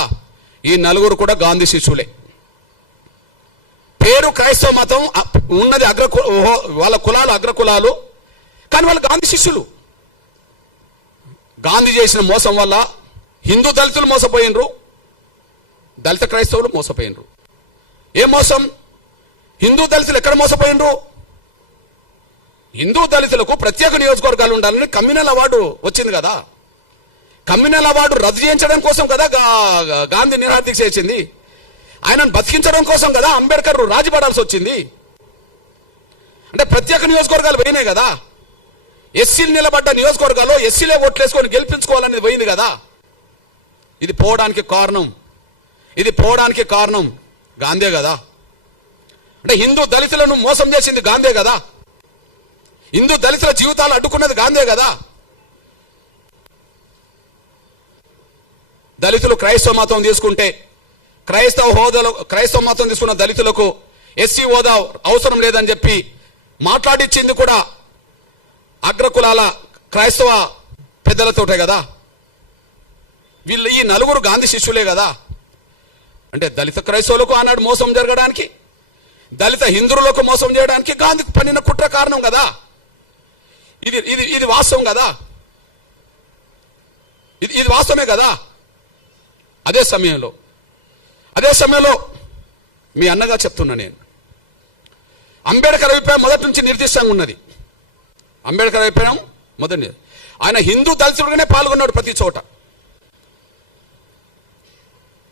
ఈ 4 కూడా గాంధీ శిష్యులే. పేరు క్రైస్తవ మతం ఉన్నది, వాళ్ళ కులాలు అగ్రకులాలు, కానీ వాళ్ళు గాంధీ శిష్యులు. గాంధీ చేసిన మోసం వల్ల హిందూ దళితులు మోసపోయినరు, దళిత క్రైస్తవులు మోసపోయినరు. ఏ మోసం? హిందూ దళితులు ఎక్కడ మోసపోయినరు? హిందూ దళితులకు ప్రత్యేక నియోజకవర్గాలు ఉండాలని కమ్యూనల్ అవార్డు వచ్చింది కదా. కమ్యూనల్ అవార్డు రద్దు చేయించడం కోసం కదా గాంధీ నిరాదీక్ష చేసింది. ఆయనను బతికించడం కోసం కదా అంబేద్కర్ రాజీపడాల్సి వచ్చింది. అంటే ప్రత్యేక నియోజకవర్గాలు పోయినాయి కదా. ఎస్సీలు నిలబడ్డ నియోజకవర్గాల్లో ఎస్సీలే ఓట్లేసుకొని గెలిపించుకోవాలనేది పోయింది కదా. ఇది పోవడానికి కారణం గాంధీ కదా. అంటే హిందూ దళితులను మోసం చేసింది గాంధీ కదా. హిందూ దళితుల జీవితాలు అడ్డుకున్నది గాంధీ కదా. దళితులు క్రైస్తవ మతం తీసుకుంటే క్రైస్తవ మతం తీసుకున్న దళితులకు ఎస్సీ హోదా అవసరం లేదని చెప్పి మాట్లాడిచ్చింది కూడా అగ్రకులాల క్రైస్తవ పెద్దలతోటే కదా. వీళ్ళు ఈ 4 గాంధీ శిష్యులే కదా. అంటే దళిత క్రైస్తవులకు ఆనాడు మోసం జరగడానికి, దళిత హిందువులకు మోసం చేయడానికి గాంధీ పన్నిన కుట్ర కారణం కదా. ఇది వాస్తవం కదా. ఇది వాస్తవమే కదా. అదే సమయంలో మీ అన్నగా చెప్తున్నా నేను, అంబేద్కర్ అభిప్రాయం మొదటి నుంచి నిర్దిష్టంగా ఉన్నది. అంబేద్కర్ అభిప్రాయం మొదటి, ఆయన హిందూ దళితుడుగానే పాల్గొన్నాడు ప్రతి చోట.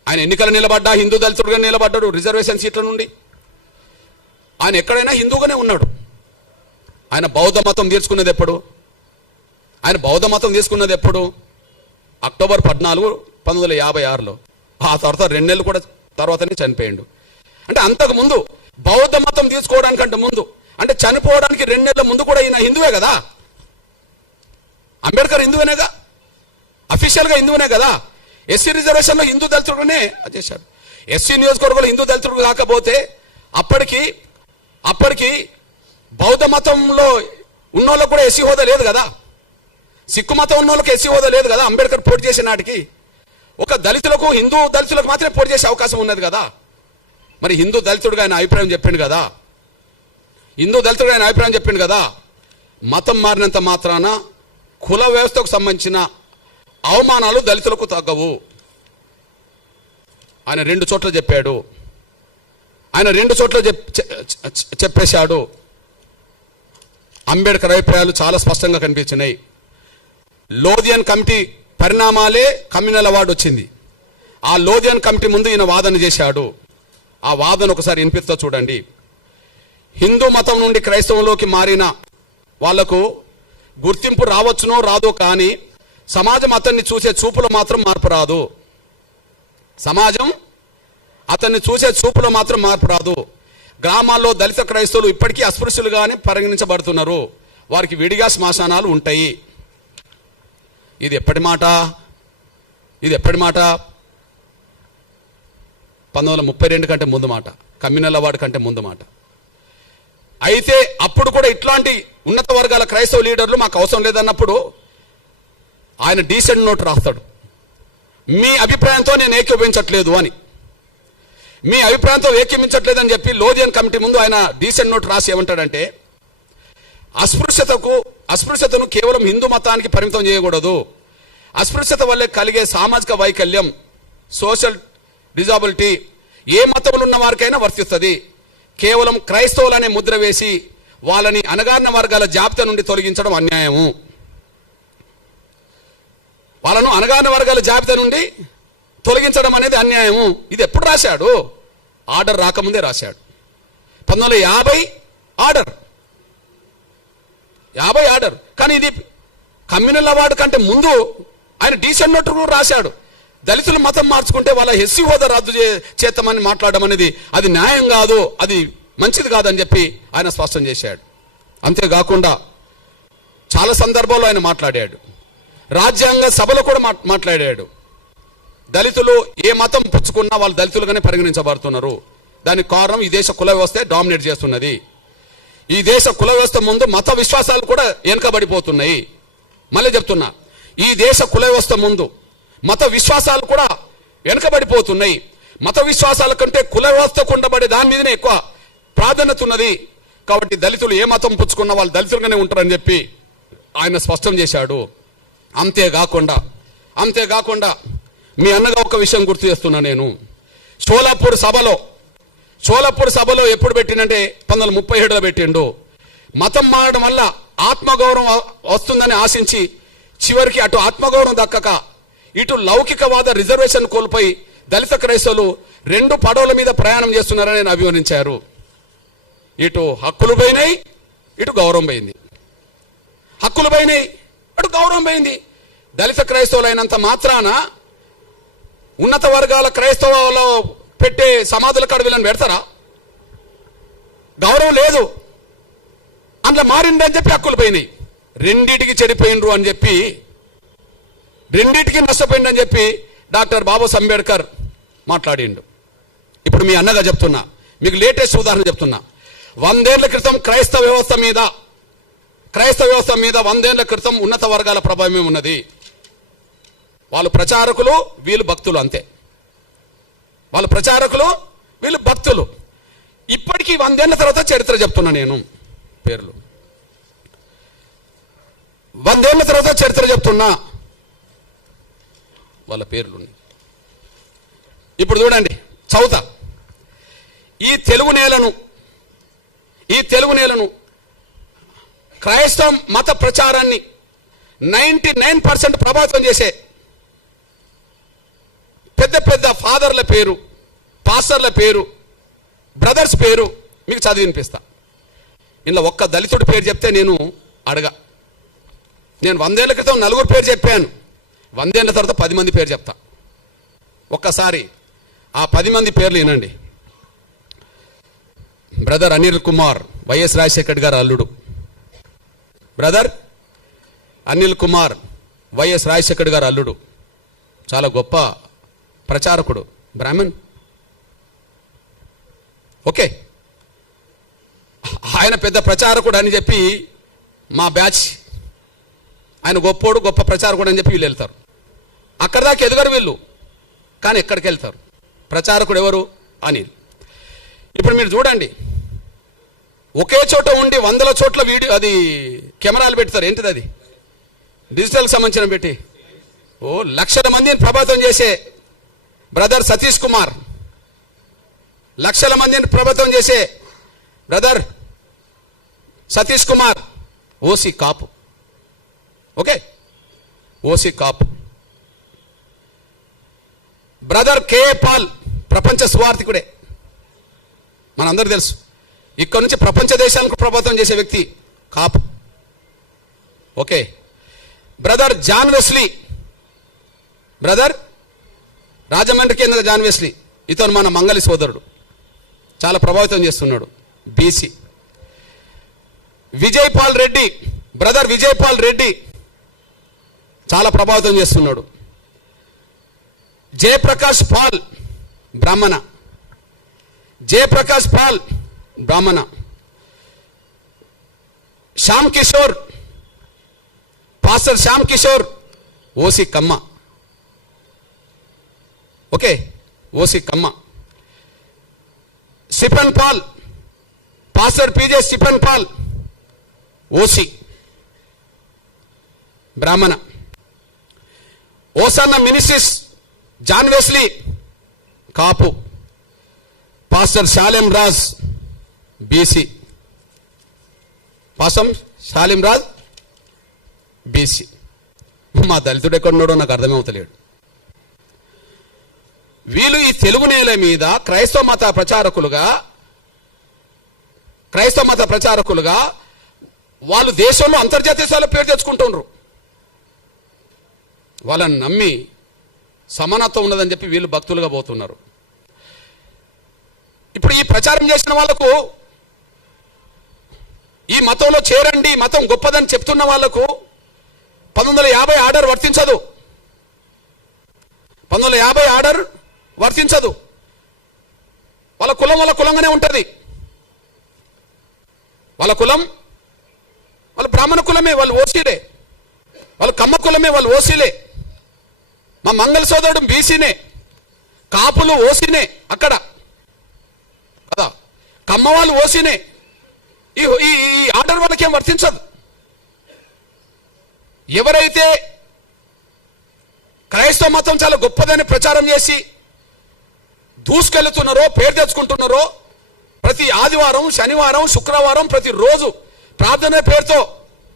ఆయన ఎన్నికలు నిలబడ్డా హిందూ దళితుడుగా నిలబడ్డాడు రిజర్వేషన్ సీట్ల నుండి. ఆయన ఎక్కడైనా హిందూగానే ఉన్నాడు. ఆయన బౌద్ధ మతం తీసుకున్నది ఎప్పుడు? అక్టోబర్ 14, 1956లో. ఆ తర్వాత 2 నెలలు కూడా తర్వాతనే చనిపోయిండు. అంటే అంతకుముందు బౌద్ధ మతం తీసుకోవడానికంటే ముందు అంటే చనిపోవడానికి 2 నెలల ముందు కూడా ఈయన హిందువే కదా, అంబేద్కర్ హిందువునేగా, అఫీషియల్గా హిందువునే కదా. ఎస్సీ రిజర్వేషన్లో హిందూ దళితుడునే చేశాడు. ఎస్సీ నియోజకవర్గంలో హిందూ దళితుడు కాకపోతే అప్పటికి బౌద్ధ మతంలో ఉన్నోళ్ళకు కూడా ఎస్సీ హోదా లేదు కదా, సిక్కు మతం ఉన్నోళ్ళకి ఎస్సీ హోదా లేదు కదా. అంబేద్కర్ పోటీ చేసే నాటికి ఒక దళితులకు, హిందూ దళితులకు మాత్రమే పోటీ చేసే అవకాశం ఉన్నది కదా. మరి హిందూ దళితుడుగా ఆయన అభిప్రాయం చెప్పిండు కదా, మతం మారినంత మాత్రాన కుల వ్యవస్థకు సంబంధించిన అవమానాలు దళితులకు తగ్గవు. ఆయన 2 చోట్ల చెప్పాడు, చెప్పేశాడు. అంబేద్కర్ అభిప్రాయాలు చాలా స్పష్టంగా కనిపించినాయి. లోధియన్ కమిటీ పరిణామాలే కమ్యూనల్ అవార్డు వచ్చింది. ఆ లోధియన్ కమిటీ ముందు ఈయన వాదన చేశాడు. ఆ వాదన ఒకసారి వినిపిస్తా చూడండి. హిందూ మతం నుండి క్రైస్తవంలోకి మారిన వాళ్లకు గుర్తింపు రావచ్చునో రాదో, కానీ సమాజం అతన్ని చూసే చూపులో మాత్రం మార్పు రాదు. గ్రామాల్లో దళిత క్రైస్తవులు ఇప్పటికీ అస్పృశ్యులుగానే పరిగణించబడుతున్నారు. వారికి విడిగా శ్మశానాలు ఉంటాయి. ఇది ఎప్పటి మాట? 1932 కంటే ముందు మాట, కమ్యూనల్ అవార్డు కంటే ముందు మాట. అయితే అప్పుడు కూడా ఇట్లాంటి ఉన్నత వర్గాల క్రైస్తవ లీడర్లు మాకు అవసరం లేదన్నప్పుడు ఆయన డీసెంట్ నోట్ రాస్తాడు. మీ అభిప్రాయంతో నేను ఏకీభవించట్లేదు అని, అని చెప్పి లోధియన్ కమిటీ ముందు ఆయన డీసెంట్ నోట్ రాసి ఏమంటాడంటే, అస్పృశ్యతను కేవలం హిందూ మతానికి పరిమితం చేయకూడదు. అస్పృశ్యత వల్లే కలిగే సామాజిక వైకల్యం, సోషల్ డిజాబిలిటీ ఏ మతంలో ఉన్న వారికైనా వర్తిస్తుంది. కేవలం క్రైస్తవులనే ముద్ర వేసి వాళ్ళని అణగారిన వర్గాల జాబితా నుండి తొలగించడం అన్యాయము. వాళ్ళను అణగారిన వర్గాల జాబితా నుండి తొలగించడం అనేది అన్యాయము. ఇది ఎప్పుడు రాశాడు? ఆర్డర్ రాకముందే రాశాడు. 1950 ఆర్డర్. కానీ ఇది కమ్యూనల్ అవార్డు కంటే ముందు ఆయన డీసెంట్ నోట్ రాశాడు. దళితులు మతం మార్చుకుంటే వాళ్ళ ఎస్సీ హోదా రద్దు చేస్తామని మాట్లాడడం అనేది అది న్యాయం కాదు, అది మంచిది కాదని చెప్పి ఆయన స్పష్టం చేశాడు. అంతేకాకుండా చాలా సందర్భాల్లో ఆయన మాట్లాడాడు. రాజ్యాంగ సభలో కూడా మాట్లాడాడు. దళితులు ఏ మతం పుచ్చుకున్నా వాళ్ళు దళితులుగానే పరిగణించబడుతున్నారు. దానికి కారణం ఈ దేశ కుల వ్యవస్థ డామినేట్ చేస్తున్నది. ఈ దేశ కుల వ్యవస్థ ముందు మత విశ్వాసాలు కూడా వెనుకబడిపోతున్నాయి. మళ్ళీ చెప్తున్నా, ఈ దేశ కుల వ్యవస్థ ముందు మత విశ్వాసాలు కూడా వెనుకబడిపోతున్నాయి. మత విశ్వాసాల కంటే కుల వ్యవస్థకు ఉండబడే దాని మీదనే ఎక్కువ ప్రాధాన్యత ఉన్నది. కాబట్టి దళితులు ఏ మతం పుచ్చుకున్నా వాళ్ళు దళితులుగానే ఉంటారని చెప్పి ఆయన స్పష్టం చేశాడు. అంతేకాకుండా మీ అన్నగా ఒక విషయం గుర్తు చేస్తున్నా నేను. షోలాపూర్ సభలో ఎప్పుడు పెట్టినంటే 1937లో పెట్టిండు. మతం మారడం వల్ల ఆత్మగౌరవం వస్తుందని ఆశించి చివరికి అటు ఆత్మగౌరవం దక్కక ఇటు లౌకికవాద రిజర్వేషన్ కోల్పోయి దళిత క్రైస్తవులు 2 పడవల మీద ప్రయాణం చేస్తున్నారని నేను అభివర్ణించారు. ఇటు హక్కులు పోయినాయి, ఇటు గౌరవం పోయింది. దళిత క్రైస్తవులు అయినంత మాత్రాన ఉన్నత వర్గాల క్రైస్తవులో పెట్టే సమాధుల కాడ వీళ్ళని పెడతారా? గౌరవం లేదు, అందులో మారిందని చెప్పి హక్కులు పోయినాయి. రెండిటికి చెడిపోయినరు అని చెప్పి, రెండిటికి నష్టపోయిందని చెప్పి డాక్టర్ బాబాసాహెబ్ అంబేద్కర్ మాట్లాడిండు. ఇప్పుడు మీ అన్నగా చెప్తున్నా, మీకు లేటెస్ట్ ఉదాహరణ చెప్తున్నా. 100 ఏళ్ల క్రితం క్రైస్తవ వ్యవస్థ మీద 100 ఏళ్ల క్రితం ఉన్నత వర్గాల ప్రభావమే ఉన్నది. వాళ్ళు ప్రచారకులు, వీళ్ళు భక్తులు, అంతే. వాళ్ళు ప్రచారకులు, వీళ్ళు భక్తులు. ఇప్పటికీ 100 ఏళ్ల తర్వాత చరిత్ర చెప్తున్నా నేను. పేర్లు 100 ఏళ్ల తర్వాత చరిత్ర చెప్తున్నా, వాళ్ళ పేర్లు. ఇప్పుడు చూడండి, చౌతా ఈ తెలుగు నేలను క్రైస్తవ మత ప్రచారాన్ని 99% ప్రభావితం చేసే పెద్ద ఫాదర్ల పేరు, పాస్టర్ల పేరు, బ్రదర్స్ పేరు మీకు చదివి వినిపిస్తా. ఇలా ఒక్క దళితుడి పేరు చెప్తే నేను 100 ఏళ్ల క్రితం 4 పేరు చెప్పాను. 100 ఏళ్ల తర్వాత 10 మంది పేరు చెప్తా. ఒక్కసారి ఆ 10 మంది పేర్లు వినండి. బ్రదర్ అనిల్ కుమార్ వైఎస్ రాజశేఖర్ గారు అల్లుడు. బ్రదర్ అనిల్ కుమార్ వైఎస్ రాజశేఖర్ గారు అల్లుడు. చాలా గొప్ప ప్రచారకుడు, బ్రాహ్మణ్. ఓకే, ఆయన పెద్ద ప్రచారకుడు అని చెప్పి మా బ్యాచ్, ఆయన గొప్పోడు, గొప్ప ప్రచారకుడు అని చెప్పి వీళ్ళు వెళ్తారు. అక్కడ దాకా ఎదుగరు వీళ్ళు, కానీ ఎక్కడికి వెళ్తారు? ప్రచారకుడు ఎవరు? అనిల్. ఇప్పుడు మీరు చూడండి, ఒకే చోట ఉండి 100 చోట్ల వీడియో, అది కెమెరాలు పెడతారు. ఏంటిది అది? డిజిటల్ సంబంధించిన పెట్టి లక్షల మందిని ప్రభావితం చేసే బ్రదర్ సతీష్ కుమార్, లక్షల మందిని ప్రభావితం చేసే బ్రదర్ సతీష్ కుమార్ ఓసీ కాపు. ఓకే, ఓసీ కాపు. బ్రదర్ కేఏ పాల్ ప్రపంచ సువార్థికుడే, మనందరూ తెలుసు. ఇక్కడ నుంచి ప్రపంచ దేశాలకు ప్రభావితం చేసే వ్యక్తి, Kapu. Okay, brother John Wesley, brother రాజమండ్రికి చెందిన జాన్ వెస్లీ, ఇతను మన మంగళి సోదరుడు, చాలా ప్రభావితం చేస్తున్నాడు, BC. Vijay Paul Reddy, brother Vijay Paul Reddy చాలా ప్రభావితం చేస్తున్నాడు. Jayaprakash Paul Brahmana, Jayaprakash Paul Brahmana. Shyam Kishore, pastor Shyam Kishore OC Kamma. Okay, OC Kamma. Stephen Paul, pastor PJ Stephen Paul OC Brahmana. Hosanna ministries John Wesley Kapu. Pastor Shalem Raj BC, pastor Shalim Raj BC. మా దళితుడు ఎక్కడున్నాడో నాకు అర్థమవుతలేడు. వీళ్ళు ఈ తెలుగు నేల మీద క్రైస్తవ మత ప్రచారకులుగా వాళ్ళు దేశంలో అంతర్జాతీయ స్థాయిలో పేరు తెచ్చుకుంటున్నారు. వాళ్ళని నమ్మి సమానత్వం ఉన్నదని చెప్పి వీళ్ళు భక్తులుగా పోతున్నారు. ఇప్పుడు ఈ ప్రచారం చేసిన వాళ్లకు, ఈ మతంలో చేరండి, మతం గొప్పదని చెప్తున్న వాళ్లకు 1950 ఆర్డర్ వర్తించదు. 1950 ఆర్డర్ వర్తించదు. వాళ్ళ కులం వాళ్ళ కులంగానే ఉంటుంది. వాళ్ళ కులం వాళ్ళ బ్రాహ్మణ కులమే, వాళ్ళు ఓసీలే. వాళ్ళు కమ్మ కులమే, వాళ్ళు ఓసీలే. మా మంగళ సోదరుడు బీసీనే, కాపులు ఓసీనే అక్కడ కదా, కమ్మ వాళ్ళు ఓసీనే. ఈ ఆర్డర్ వాళ్ళకేం వర్తించదు. ఎవరైతే క్రైస్తవ మతం చాలా గొప్పదని ప్రచారం చేసి దూసుకెళ్తున్నారో, పేరు తెచ్చుకుంటున్నారో, ప్రతి ఆదివారం, శనివారం, శుక్రవారం ప్రతిరోజు ప్రార్థన పేరుతో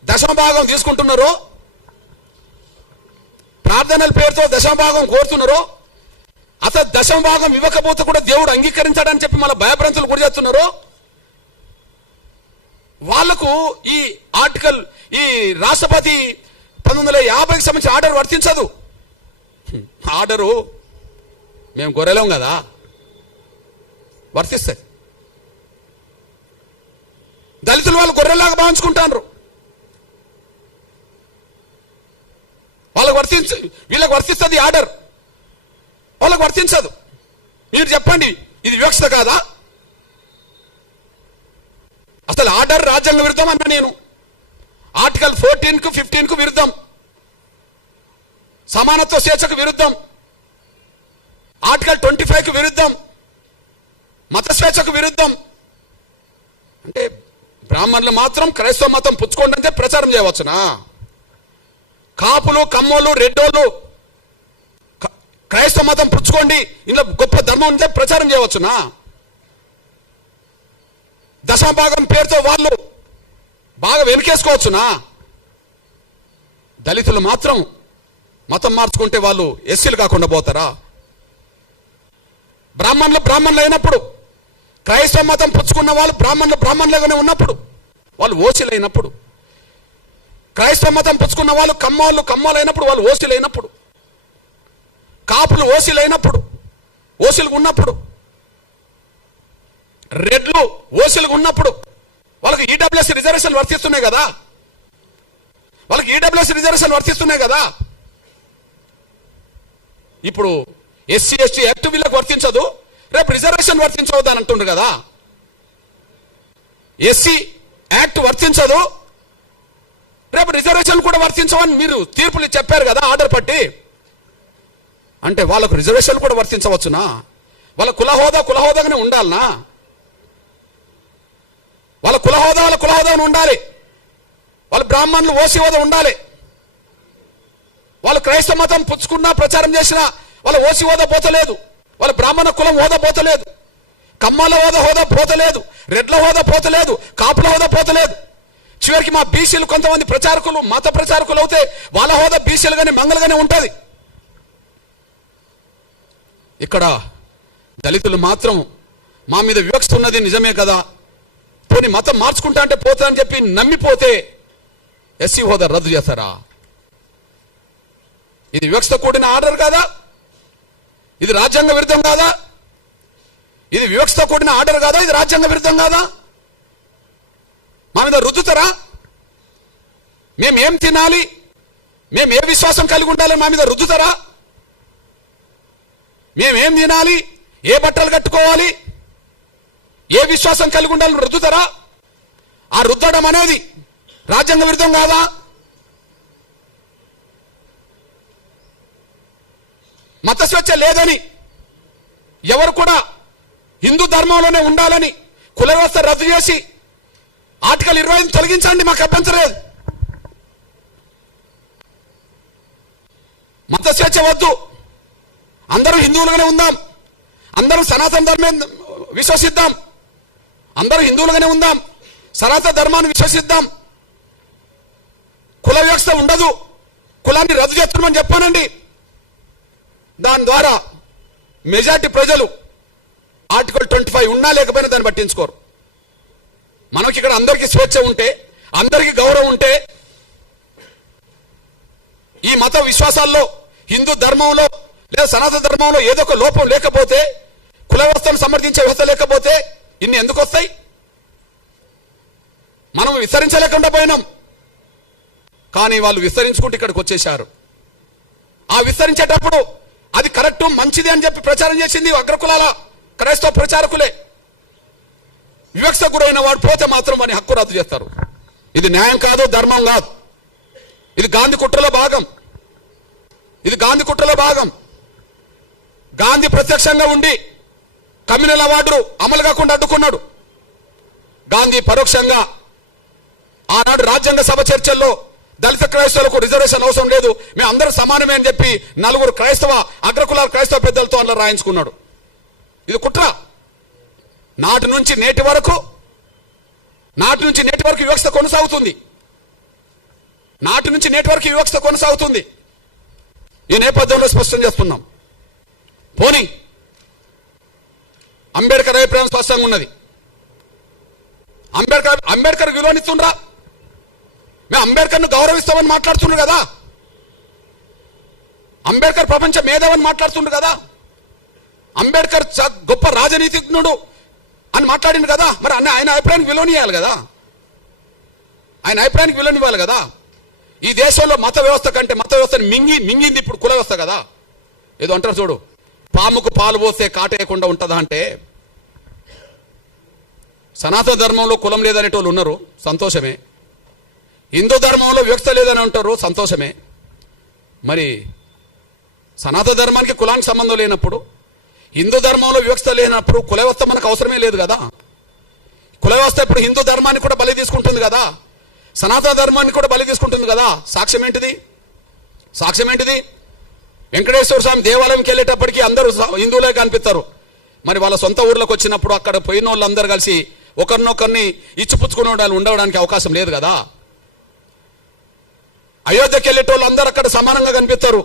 దశమభాగం తీసుకుంటున్నారో, ప్రార్థనల పేరుతో దశమభాగం కోరుతున్నారో, అతను దశమభాగం ఇవ్వకపోతే కూడా దేవుడు అంగీకరించాడని చెప్పి మళ్ళీ భయభ్రాంతులు గురి చేస్తున్నారో, వాళ్లకు ఈ ఆర్టికల్, ఈ రాష్ట్రపతి 1950కి సంబంధించిన ఆర్డర్ వర్తించదు. ఆర్డరు మేము గొర్రెలం కదా, వర్తిస్తాయి. దళితులు వాళ్ళు గొర్రెలాగా భావించుకుంటారు. వీళ్ళకి వర్తిస్తుంది ఆర్డర్, వాళ్ళకి వర్తించదు. మీరు చెప్పండి, ఇది వివక్షత కాదా? అసలు ఆర్డర్ రాజ్యాంగ విరుద్ధం అన్నా నేను. ఆర్టికల్ 14కు 15కు విరుద్ధం, సమానత్వ స్వేచ్ఛకు విరుద్ధం, ఆర్టికల్ 25కు విరుద్ధం, మత స్వేచ్ఛకు విరుద్ధం. అంటే బ్రాహ్మణులు మాత్రం క్రైస్తవ మతం పుచ్చుకోండి అంటే ప్రచారం చేయవచ్చునా? కాపులు, కమ్మోళ్ళు, రెడ్డోళ్ళు క్రైస్తవ మతం పుచ్చుకోండి, ఇందులో గొప్ప ధర్మం ఉంటే ప్రచారం చేయవచ్చునా? దశమభాగం పేరుతో వాళ్ళు బాగా వెనుకేసుకోవచ్చునా? దళితులు మాత్రం మతం మార్చుకుంటే వాళ్ళు ఎస్సీలు కాకుండా పోతారా? బ్రాహ్మణులు అయినప్పుడు, క్రైస్తవ మతం పుచ్చుకున్న వాళ్ళు బ్రాహ్మణులుగానే ఉన్నప్పుడు, వాళ్ళు ఓసీలు అయినప్పుడు, క్రైస్తవ మతం పుచ్చుకున్న వాళ్ళు కమ్మోళ్ళు అయినప్పుడు, వాళ్ళు ఓసీలు అయినప్పుడు, కాపులు ఓసీలు అయినప్పుడు, ఓసీలుగా ఉన్నప్పుడు, రెడ్లు ఓసీలుగా ఉన్నప్పుడు, వాళ్ళకి ఈడబ్ల్యూఎస్ రిజర్వేషన్ వర్తిస్తున్నాయి కదా, వాళ్ళకి ఈడబ్ల్యూఎస్ రిజర్వేషన్ వర్తిస్తున్నాయి కదా. ఇప్పుడు ఎస్సీ ఎస్టీ యాక్ట్ వీళ్ళకి వర్తించదు, రేపు రిజర్వేషన్ వర్తించవద్దు అని అంటుండ్రు కదా. ఎస్సీ యాక్ట్ వర్తించదు, రేపు రిజర్వేషన్ కూడా వర్తించవని మీరు తీర్పులు చెప్పారు కదా ఆర్డర్ పట్టి. అంటే వాళ్ళకు రిజర్వేషన్ కూడా వర్తించవచ్చునా? వాళ్ళ కులహోదాగానే ఉండాలనా? వాళ్ళ కులహోదాని ఉండాలి. వాళ్ళ బ్రాహ్మణులు ఓసీ హోదా ఉండాలి. వాళ్ళు క్రైస్తవ మతం పుచ్చుకున్నా ప్రచారం చేసినా వాళ్ళ ఓసీ హోదా పోతలేదు, వాళ్ళ బ్రాహ్మణ కులం హోదా పోతలేదు, కమ్మల హోదా పోతలేదు, రెడ్ల హోదా పోతలేదు, కాపుల హోదా పోతలేదు. చివరికి మా బీసీలు కొంతమంది ప్రచారకులు మత ప్రచారకులు అవుతే వాళ్ళ హోదా బీసీలుగానే మంగళగానే ఉంటుంది. ఇక్కడ దళితులు మాత్రం మా మీద వివక్ష ఉన్నది నిజమే కదా, పోనీ మతం మార్చుకుంటా అంటే పోతా అని చెప్పి నమ్మిపోతే ఎస్సీ హోదా రద్దు చేస్తారా? ఇది వివక్ష కూడిన ఆర్డర్ కాదా? ఇది రాజ్యాంగ విరుద్ధం కాదా? ఇది వివక్ష కూడిన ఆర్డర్ కాదా? ఇది రాజ్యాంగ విరుద్ధం కాదా? మా మీద రుద్దుతారా? మేమేం తినాలి, మేము ఏ విశ్వాసం కలిగి ఉండాలని మా మీద రుద్దుతారా? మేమేం తినాలి, ఏ బట్టలు కట్టుకోవాలి, ఏ విశ్వాసం కలిగి ఉండాలని రుద్దుతారా? ఆ రుద్దడం అనేది రాజ్యాంగ విరుద్ధం కాదా? మత స్వేచ్ఛ లేదని, ఎవరు కూడా హిందూ ధర్మంలోనే ఉండాలని కుల వ్యవస్థ రద్దు చేసి ఆర్టికల్ 25 తొలగించండి, మాకు అభ్యంతరం లేదు. మత స్వేచ్ఛ వద్దు, అందరూ హిందువులుగానే ఉందాం, అందరూ సనాతన ధర్మాన్ని విశ్వసిద్దాం, అందరూ హిందువులుగానే ఉందాం, సనాతన ధర్మాన్ని విశ్వసిద్దాం. కుల వ్యవస్థ ఉండదు, కులాన్ని రద్దు చేస్తున్నామని చెప్పానండి. దాని ద్వారా మెజార్టీ ప్రజలు ఆర్టికల్ 25 ఉన్నా లేకపోయినా దాన్ని పట్టించుకోరు. మనకి ఇక్కడ అందరికీ స్వేచ్ఛ ఉంటే, అందరికీ గౌరవం ఉంటే, ఈ మత విశ్వాసాల్లో హిందూ ధర్మంలో లేదా సనాతన ధర్మంలో ఏదో ఒక లోపం లేకపోతే, కుల వ్యవస్థను సమర్థించే వ్యవస్థ లేకపోతే ఇన్ని ఎందుకు వస్తాయి? మనం విస్తరించలేకుండా పోయినాం, కానీ వాళ్ళు విస్తరించుకుంటూ ఇక్కడికి వచ్చేశారు. ఆ విస్తరించేటప్పుడు అది కరెక్ట్ మంచిది అని చెప్పి ప్రచారం చేసింది అగ్రకులాల క్రైస్తవ ప్రచారకులే. వివక్ష గురైన వాడు పోతే మాత్రం వాని హక్కు రద్దు చేస్తారు. ఇది న్యాయం కాదు, ధర్మం కాదు. ఇది గాంధీ కుట్రలో భాగం. ఇది గాంధీ కుట్రలో భాగం. గాంధీ ప్రత్యక్షంగా ఉండి కమ్యూనల్ అవార్డు అమలు కాకుండా అడ్డుకున్నాడు. గాంధీ పరోక్షంగా ఆనాడు రాజ్యాంగ సభ చర్చల్లో దళిత క్రైస్తవులకు రిజర్వేషన్ అవసరం లేదు, మేము అందరూ సమానమే అని చెప్పి 4 క్రైస్తవ అగ్రకులాల క్రైస్తవ పెద్దలతో అలా రాయించుకున్నాడు. ఇది కుట్ర. నాటి నుంచి నేటి వరకు వివక్ష కొనసాగుతుంది. నాటి నుంచి నేటి వరకు వివక్ష కొనసాగుతుంది. ఈ నేపథ్యంలో స్పష్టం చేస్తున్నాం. పోనీ అంబేద్కర్ అభిప్రాయం స్పష్టంగా ఉన్నది. అంబేద్కర్ విలువనిస్తుండ్రా? మేము అంబేద్కర్ను గౌరవిస్తామని మాట్లాడుతుండ్రు కదా, అంబేద్కర్ ప్రపంచ మేధావని మాట్లాడుతుండ్రు కదా, అంబేద్కర్ గొప్ప రాజనీతిజ్ఞుడు అని మాట్లాడింది కదా. మరి ఆయన అభిప్రాయానికి విలువనియాలి కదా, ఆయన అభిప్రాయానికి విలువనివ్వాలి కదా. ఈ దేశంలో మత వ్యవస్థ కంటే మత వ్యవస్థను మింగింది ఇప్పుడు కుల వ్యవస్థ కదా. ఏదో అంటారు చూడు, పాముకు పాలు పోస్తే కాటేయకుండా ఉంటుందా అంటే, సనాతన ధర్మంలో కులం లేదనేటోళ్ళు ఉన్నారు, సంతోషమే. హిందూ ధర్మంలో వివక్ష లేదని అంటారు, సంతోషమే. మరి సనాతన ధర్మానికి కులానికి సంబంధం లేనప్పుడు, హిందూ ధర్మంలో వివక్ష లేనప్పుడు కుల వ్యవస్థ మనకు అవసరమే లేదు కదా. కుల వ్యవస్థ ఇప్పుడు హిందూ ధర్మాన్ని కూడా బలి తీసుకుంటుంది కదా, సనాతన ధర్మాన్ని కూడా బలి తీసుకుంటుంది కదా. సాక్ష్యం ఏంటిది? వెంకటేశ్వర స్వామి దేవాలయంకి వెళ్ళేటప్పటికీ అందరూ హిందువులే కనిపిస్తారు. మరి వాళ్ళ సొంత ఊర్లోకి వచ్చినప్పుడు అక్కడ పోయిన వాళ్ళందరూ కలిసి ఒకరినొకరిని ఇచ్చిపుచ్చుకునే వాళ్ళు ఉండడానికి అవకాశం లేదు కదా. అయోధ్యకి వెళ్ళేటోళ్ళు అందరూ అక్కడ సమానంగా కనిపిస్తారు.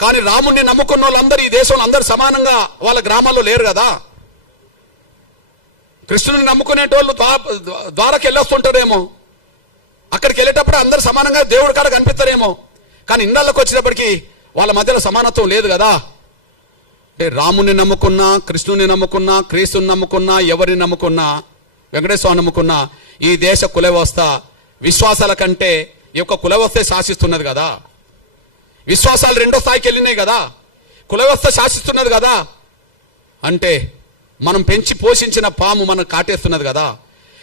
కానీ రాముణ్ణి నమ్ముకున్న వాళ్ళందరూ ఈ దేశంలో అందరూ సమానంగా వాళ్ళ గ్రామాల్లో లేరు కదా. కృష్ణుని నమ్ముకునేటోళ్ళు ద్వారకి వెళ్ళొస్తుంటారేమో, అక్కడికి వెళ్ళేటప్పుడు అందరూ సమానంగా దేవుడి కాడ కనిపిస్తారేమో. కానీ ఇళ్ళకి వచ్చినప్పటికీ వాళ్ళ మధ్యలో సమానత్వం లేదు కదా. అంటే రాముని నమ్ముకున్నా, కృష్ణుని నమ్ముకున్నా, క్రీస్తుని నమ్ముకున్నా, ఎవరిని నమ్ముకున్నా వెంకటేశ్వర నమ్ముకున్న ఈ దేశ కుల వ్యవస్థ విశ్వాసాల కంటే ఈ యొక్క కుల వ్యవస్థే శాసిస్తున్నది కదా. విశ్వాసాలు రెండో స్థాయికి వెళ్ళినాయి కదా, కుల వ్యవస్థ శాసిస్తున్నది కదా. అంటే మనం పెంచి పోషించిన పాము మనం కాటేస్తున్నది కదా.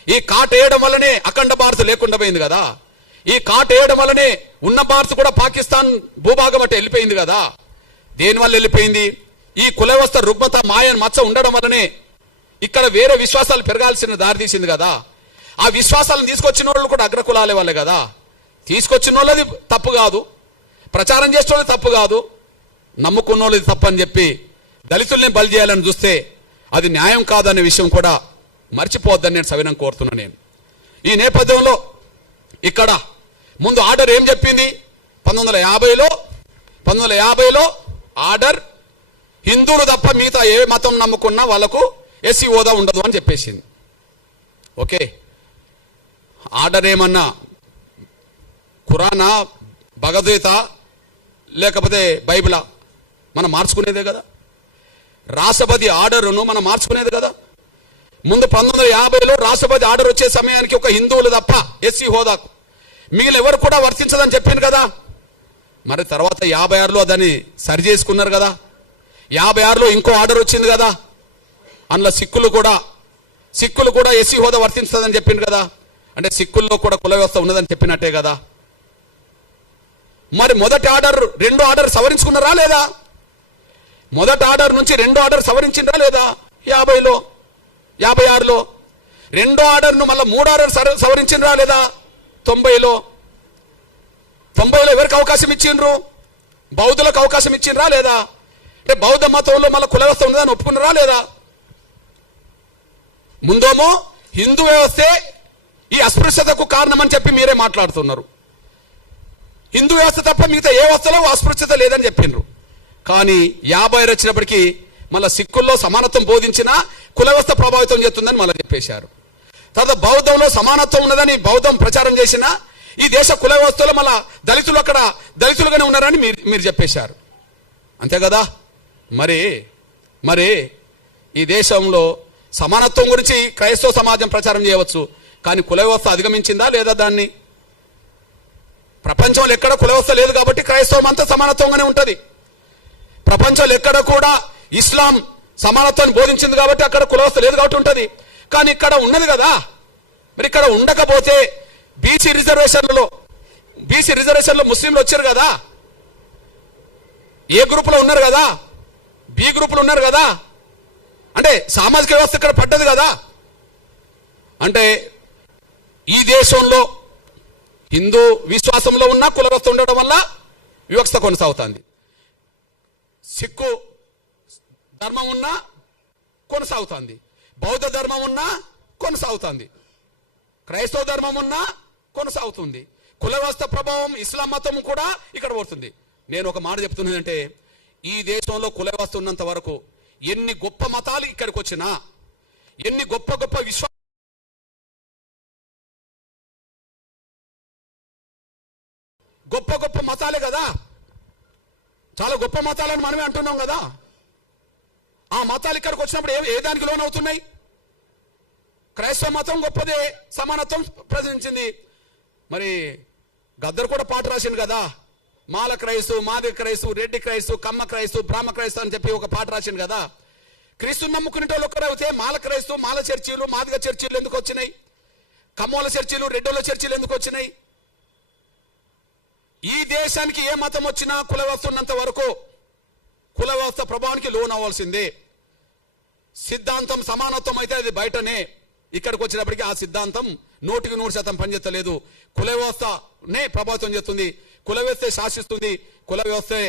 ఈ కాటేయడం వల్లనే అఖండ భారత్ లేకుండా పోయింది కదా. ఈ కాటేయడం వల్లనే ఉన్న భారత్ కూడా పాకిస్తాన్ భూభాగం అంటే వెళ్ళిపోయింది కదా. దేనివల్ల వెళ్ళిపోయింది? ఈ కుల వ్యవస్థ రుగ్మత మాయన్ మచ్చ ఉండడం వల్లనే ఇక్కడ వేరే విశ్వాసాలు పెరగాల్సిన దారి తీసింది కదా. ఆ విశ్వాసాలను తీసుకొచ్చిన వాళ్ళు కూడా అగ్రకులాలే వాళ్ళే కదా. తీసుకొచ్చిన వాళ్ళది తప్పు కాదు, ప్రచారం చేసిన వాళ్ళది తప్పు కాదు, నమ్ముకున్న వాళ్ళది తప్పు అని చెప్పి దళితుల్ని బలి చేయాలని చూస్తే అది న్యాయం కాదనే విషయం కూడా మర్చిపోవద్దని నేను సవినం కోరుతున్నా. నేను ఈ నేపథ్యంలో ఇక్కడ ముందు ఆర్డర్ ఏం చెప్పింది? 1950లో ఆర్డర్ హిందువులు తప్ప మిగతా ఏ మతం నమ్ముకున్నా వాళ్లకు ఎస్సీ హోదా ఉండదు అని చెప్పేసింది. ఓకే, ఆర్డర్ ఏమన్నా ఖురానా, భగవద్గీత లేకపోతే బైబిలా మనం మార్చుకునేదే కదా. రాష్ట్రపతి ఆర్డర్ను మనం మార్చుకునేది కదా. ముందు 1950లో రాష్ట్రపతి ఆర్డర్ వచ్చే సమయానికి ఒక హిందువులు తప్ప ఎస్సీ హోదాకు మిగిలిన ఎవరు కూడా వర్తించదని చెప్పింది కదా. మరి తర్వాత 56లో దాన్ని సరి చేసుకున్నారు కదా. 56లో ఇంకో ఆర్డర్ వచ్చింది కదా. అందులో సిక్కులు కూడా ఎస్సీ హోదా వర్తించదని చెప్పింది కదా. అంటే సిక్కుల్లో కూడా కుల వ్యవస్థ ఉన్నదని చెప్పినట్టే కదా. మరి మొదటి ఆర్డర్ రెండో ఆర్డర్ సవరించుకున్నారా లేదా? మొదటి ఆర్డర్ నుంచి రెండో ఆర్డర్ సవరించిండ్రా లేదా? 50లో 56లో రెండో ఆర్డర్ను మళ్ళీ మూడో ఆర్డర్ సవరించిండ్రా లేదా? 90లో ఎవరికి అవకాశం ఇచ్చిండ్రు? బౌద్ధులకు అవకాశం ఇచ్చిండ్రా లేదా? అంటే బౌద్ధ మతంలో మళ్ళీ కుల వ్యవస్థ ఉన్నదని ఒప్పుకున్నారా లేదా? ముందేమో హిందూ వ్యవస్థే ఈ అస్పృశ్యతకు కారణం అని చెప్పి మీరే మాట్లాడుతున్నారు. హిందూ వ్యవస్థ తప్ప మిగతా ఏ వ్యవస్థలో అస్పృశ్యత లేదని చెప్పిండ్రు. కానీ 50 వచ్చినప్పటికీ మళ్ళీ సిక్కుల్లో సమానత్వం బోధించినా కుల వ్యవస్థ ప్రభావితం చేస్తుందని మళ్ళీ చెప్పేశారు. తర్వాత బౌద్ధంలో సమానత్వం ఉన్నదని బౌద్ధం ప్రచారం చేసినా ఈ దేశ కుల వ్యవస్థలో మళ్ళా దళితులు అక్కడ దళితులుగానే ఉన్నారని మీరు చెప్పేశారు. అంతే కదా. మరి ఈ దేశంలో సమానత్వం గురించి క్రైస్తవ సమాజం ప్రచారం చేయవచ్చు, కానీ కుల వ్యవస్థ అధిగమించిందా లేదా? దాన్ని ప్రపంచంలో ఎక్కడ కుల వ్యవస్థ లేదు కాబట్టి క్రైస్తవం అంతా సమానత్వంగానే ఉంటుంది. ప్రపంచంలో ఎక్కడ కూడా ఇస్లాం సమానత్వాన్ని బోధించింది కాబట్టి అక్కడ కుల వ్యవస్థ లేదు కాబట్టి ఉంటుంది. కానీ ఇక్కడ ఉన్నది కదా. మరి ఇక్కడ ఉండకపోతే బీసీ రిజర్వేషన్లో ముస్లింలు వచ్చారు కదా, ఏ గ్రూపులో ఉన్నారు కదా, బి గ్రూపులు ఉన్నారు కదా. అంటే సామాజిక వ్యవస్థ ఇక్కడ పడ్డది కదా. అంటే ఈ దేశంలో హిందూ విశ్వాసంలో ఉన్న కుల వ్యవస్థ ఉండడం వల్ల వివక్ష కొనసాగుతుంది. సిక్కు ధర్మం ఉన్నా కొనసాగుతుంది, బౌద్ధ ధర్మం ఉన్నా కొనసాగుతుంది, క్రైస్తవ ధర్మం ఉన్నా కొనసాగుతుంది. కుల వ్యవస్థ ప్రభావం ఇస్లాం మతం కూడా ఇక్కడ పడుతుంది. నేను ఒక మాట చెప్తున్నదంటే ఈ దేశంలో కుల వ్యవస్థ ఉన్నంత వరకు ఎన్ని గొప్ప మతాలు ఇక్కడికి వచ్చినా, ఎన్ని గొప్ప గొప్ప మతాలే కదా, చాలా గొప్ప మతాలని మనమే అంటున్నాం కదా. ఆ మతాలు ఇక్కడికి వచ్చినప్పుడు ఏ దానికి లోన్ అవుతున్నాయి? క్రైస్తవ మతం గొప్పదే, సమానత్వం ప్రదర్శించింది. మరి గద్దరు కూడా పాట రాసింది కదా, మాల క్రైస్తు, మాదిగ క్రైస్తు, రెడ్డి క్రైస్తు, కమ్మ క్రైస్తు, బ్రాహ్మ క్రైస్తు అని చెప్పి ఒక పాట రాసింది కదా. క్రీస్తుని నమ్ముకునే వాళ్ళు ఒక్కరైతే మాల క్రైస్తు, మాల చర్చీలు, మాదిగ చర్చీలు ఎందుకు వచ్చినాయి? కమ్మోల చర్చీలు, రెడ్డోల చర్చీలు ఎందుకు వచ్చినాయి? ఈ దేశానికి ఏ మతం వచ్చినా కుల వ్యవస్థ ఉన్నంత వరకు కుల వ్యవస్థ ప్రభావానికి లోన్ అవ్వాల్సిందే. సిద్ధాంతం సమానత్వం అయితే అది బయటనే, ఇక్కడికి వచ్చినప్పటికీ ఆ సిద్ధాంతం 100% పనిచేస్తలేదు. కుల వ్యవస్థనే ప్రభావితం చేస్తుంది, కుల వ్యవస్థ శాసిస్తుంది, కుల వ్యవస్థే